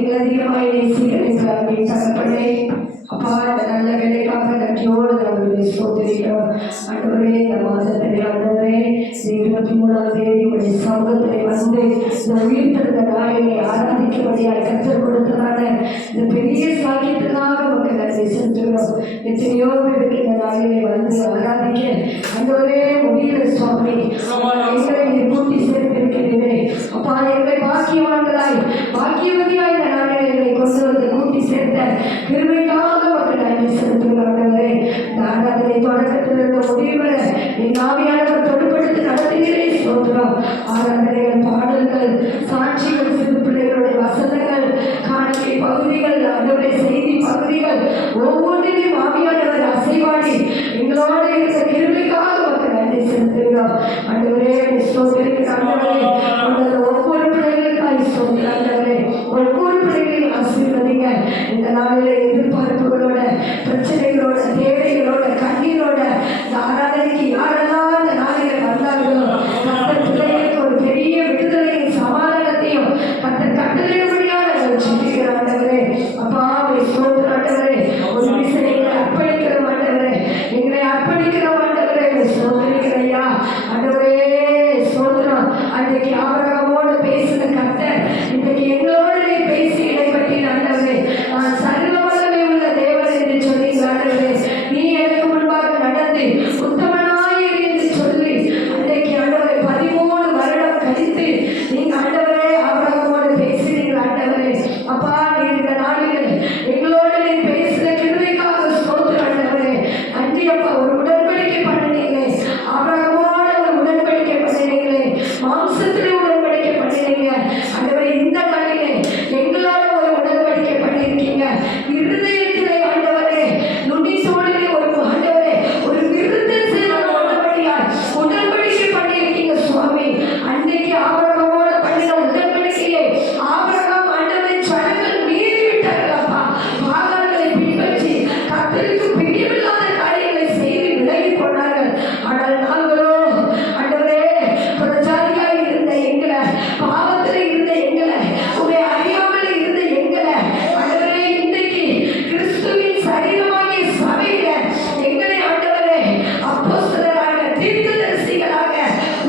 எங்களை அதிகமாக நேசிக்கிறீர்கள் தகப்பனே. அப்பா, இந்த நல்ல வேலைக்காக நன்றியோடு நாங்கள் சோதரிக்கிறோம். ஆண்டவரே, இந்த மாதத்திலே ஆண்டவரே 23ஆம் தேதி உடைய சமூகத்திலே வந்து இந்த உயிர்த்தெழுந்த நாளிலே ஆராதிக்கும்படியாய் கற்றுக் கொடுத்ததான இந்த பெரிய சாக்கியத்துக்காக மக்கள் நன்றி செலுத்துகிறோம். எத்தனையோ பேருக்கு இந்த நாளிலே வந்து ஆராதிக்க ஆண்டவரே முடியல சுவாமி. எங்களை நீர் கூட்டி சேர்த்திருக்கிறீரே அப்பா. எங்களை பாக்கியவான்களாய் பாக்கியவதியாய் இந்த நாளிலே எங்களை கொண்டு வந்து கூட்டி சேர்த்த கிருபைக்காக மக்கள் நன்றி செலுத்துகிறார்களே. இந்த ஆராதனை தொடக்கத்தில் இருந்த முடிவுகளை என் ஆவியானவர் தொடுப்படுத்தி நடத்துகிறே சோதரம். ஆராதனைகள், பாடல்கள், சாட்சிகள், சிறு பிள்ளைகளுடைய வசனங்கள், காணிக்கை பகுதிகள், அதனுடைய செய்தி பகுதிகள் ஒவ்வொன்றிலும் ஆவியானவர் அசைவாடி எங்களோடு இருந்த கிருபைக்காக மக்கள் நன்றி செலுத்துகிறோம். ஆண்டவரே, சோதரிக்கிறார்களே ஒவ்வொரு பிள்ளைகளுக்காய் சோதராங்களே, ஒவ்வொரு பிள்ளைகளையும் ஆசீர்வதிங்க. இந்த நாளில் எதிர்பார்ப்புகளோட, பிரச்சனைகளோட, தேவைகளோட, கண்ணீரோட இந்த ஆராதனைக்கு யாரெல்லாம் இந்த நாளில் வந்தார்களோ அந்த பிள்ளைகளுக்கு ஒரு பெரிய விடுதலையும் சமாதானத்தையும் கத்தர் கட்டளையிடும்படியாக நாங்கள் சொல்லுகிறாண்டவரே. அப்பா, சோதராண்டவரே, ஒரு விஷயங்களை அர்ப்பணிக்கிற மாட்டவரே, எங்களை அர்ப்பணிக்கிற மாட்டவரே, சோதரிக்கிறையா ஆண்டவரே. சோதரம் அன்றைக்கு ஆபிரகாமோடு பேசின கர்த்தர் இன்றைக்கு எங்களோடு பேசி இடைப்பட்டி ஆண்டவரே. நான் சர்வ வல்லமை உள்ள தேவன் என்று சொன்னீங்க ஆண்டவரே. நீ எனக்கு முன்பாக நடந்து உத்தமனாயிரு என்று சொல்லி அன்றைக்கு ஆண்டவரை 13 வருடம் கழித்து நீங்க ஆண்டவரே ஆபிரகாமோடு பேசினீங்க ஆண்டவரே. அப்பா, நீ இந்த நாளில் எங்களோடு நீ பேசின கிருபைக்காக ஸ்தோத்திரம் ஆண்டவரே. நன்றி அப்பா. ஒரு உடன்படிக்கை பண்ணினீங்களே, ஆபிரகாமோடு ஒரு உடன்படிக்கை பண்ணினீங்களே, மாம்சத்திலே உடன்படிக்கை பண்ணினீங்க ஆண்டவரே. இந்த நாளிலே எங்களோட ஒரு உடன்படிக்கை பண்ணியிருக்கீங்க. இருதயத்திலே ஆண்டவரே நுனித்தோளிலே ஒரு ஆண்டவரே ஒரு விருத்தம் செய்த உடன்படிக்கை பண்ணியிருக்கீங்க சுவாமி. அன்றைக்கு ஆபிரகாமோட பண்ணின உடன்படிக்கையை ஆபிரகாம் ஆண்டவரை சடங்கள் மீறி விட்டார்களப்பா. பாகால்களை பின்பற்றி கர்த்தருக்கு பிரியமில்லாத காரியங்களை செய்து விலகி போனார்கள். ஆனால் நாங்களோ ஆண்டவரே பிரஜாதியாய் இருந்த எங்களை, பாவத்தில் இருந்த எங்களை, உங்களை அறியாமல் இருந்த எங்களை ஆண்டவரே இன்றைக்கு கிறிஸ்துவின் சரீரமாகிய சபையில எங்களை ஆண்டவரே அப்போஸ்தலராக, தீர்க்கதரிசிகளாக,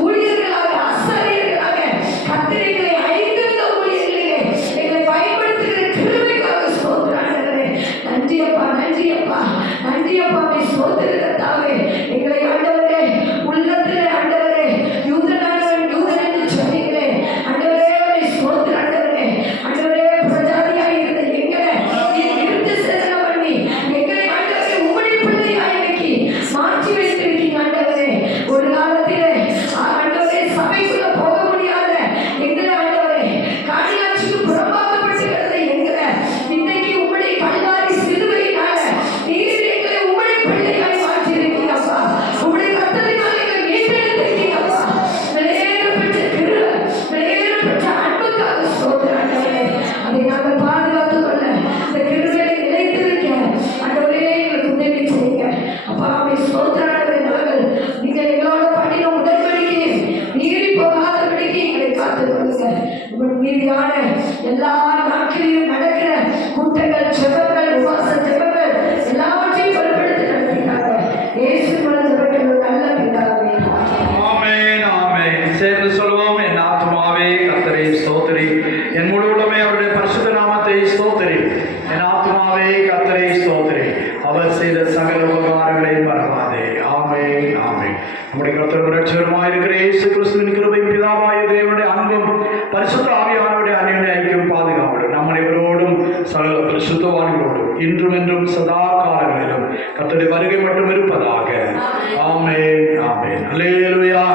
ஊழியர்களாக, ஆசாரியர்களாக கர்த்தரை 5 வித ஊழியர்களிலே எங்களை பயன்படுத்துகிற கிருபைக்காக ஸ்தோத்திரம் ஆண்டவரே. நன்றி அப்பா, நன்றி அப்பா, நன்றி அப்பா. சோதரித்தாவே எங்களை ஆண்டவரே உள்ளத்திலே ஆண்டவரே யூதனானவன் யூதன் என்று சொன்னீங்களே ஆண்டவரே. சோதர ஆண்டவரே. ஆண்டவரே, பிரஜாதியாய் இருந்த எங்களை இருந்து சேதனை பண்ணி எங்களை ஆண்டவரே உம்முடைய பிள்ளையாய் இன்னைக்கு மாற்றி வைத்திருக்கீங்க ஆண்டவரே. ஒரு காலத்திலே ஆண்டவரே சபைக்குள்ள போக முடியாத எங்களை ஆண்டவரே காணியாட்சிக்கு புறம்பாக்கப்பட்டு கிடந்த எங்களை இன்னைக்கு உம்முடைய கல்வாரி சிலுவையினால நீர் எங்களை உம்முடைய பிள்ளையாய் மாற்றி இருக்கீங்க அப்பா. உம்முடைய ரத்தத்தினால் எங்களை மீட்டெடுத்திருக்கீங்க அப்பா. விலையேறப்பட்ட கிருபை, விலையேறப்பட்ட அன்புக்காக ஸ்தோத்திரம் ஆண்டவரே. அதை நாங்கள் பாதுகாத்துக் கொள்ள, இந்த கிருபையை நிலைத்திருக்க ஆண்டவரே எங்களுக்கு உதவி செய்யுங்க அப்பா. ஸ்தோத்திரம் ஆண்டவரே. நாங்கள் நீங்கள் எங்களோட பண்ணின உடன்படிக்கையை மீறி போகாதபடிக்கு எங்களை காத்துக் கொள்ளுங்க. உங்கள் மீதியான எல்லா நாட்களிலும் நடக்கிற கூட்டங்கள், ஜெபங்கள், உபவாச ஜெபங்கள் எல்லாவற்றையும் பொருட்படுத்தி நடத்தினாங்க. இயேசு மனதவர்கள் நல்ல பிதாவே. ஆமென், ஆமென். சேர்ந்து சொல்வோம். என் ஆத்துமாவே கர்த்தரை ஸ்தோத்திரி, என் முழு உள்ளமே அவருடைய பரிசுத்த நாமத்தை ஸ்தோத்திரி. என் ஆத்துமாவே கர்த்தரை ஸ்தோத்திரி, அவர் செய்த சகல உபகாரங்களை மறவாதே. ஆமென், ஆமென். நம்முடைய கர்த்தர் இரட்சகருமாயிருக்கிற இயேசு கிறிஸ்துவின் கிருபையும் பிதாவாகிய தேவனுடைய அன்பும் பரிசுத்த ஆவியானவருடைய அன்பின் ஐக்கியம் பாதுகாவலும் நம் அனைவரோடும் சகல பரிசுத்தவான்களோடும் இன்றும் என்றும் சதா காலங்களிலும் கர்த்தருடைய வருகை மட்டும் இருப்பதாக. ஆமென், ஆமென். அல்லேலூயா.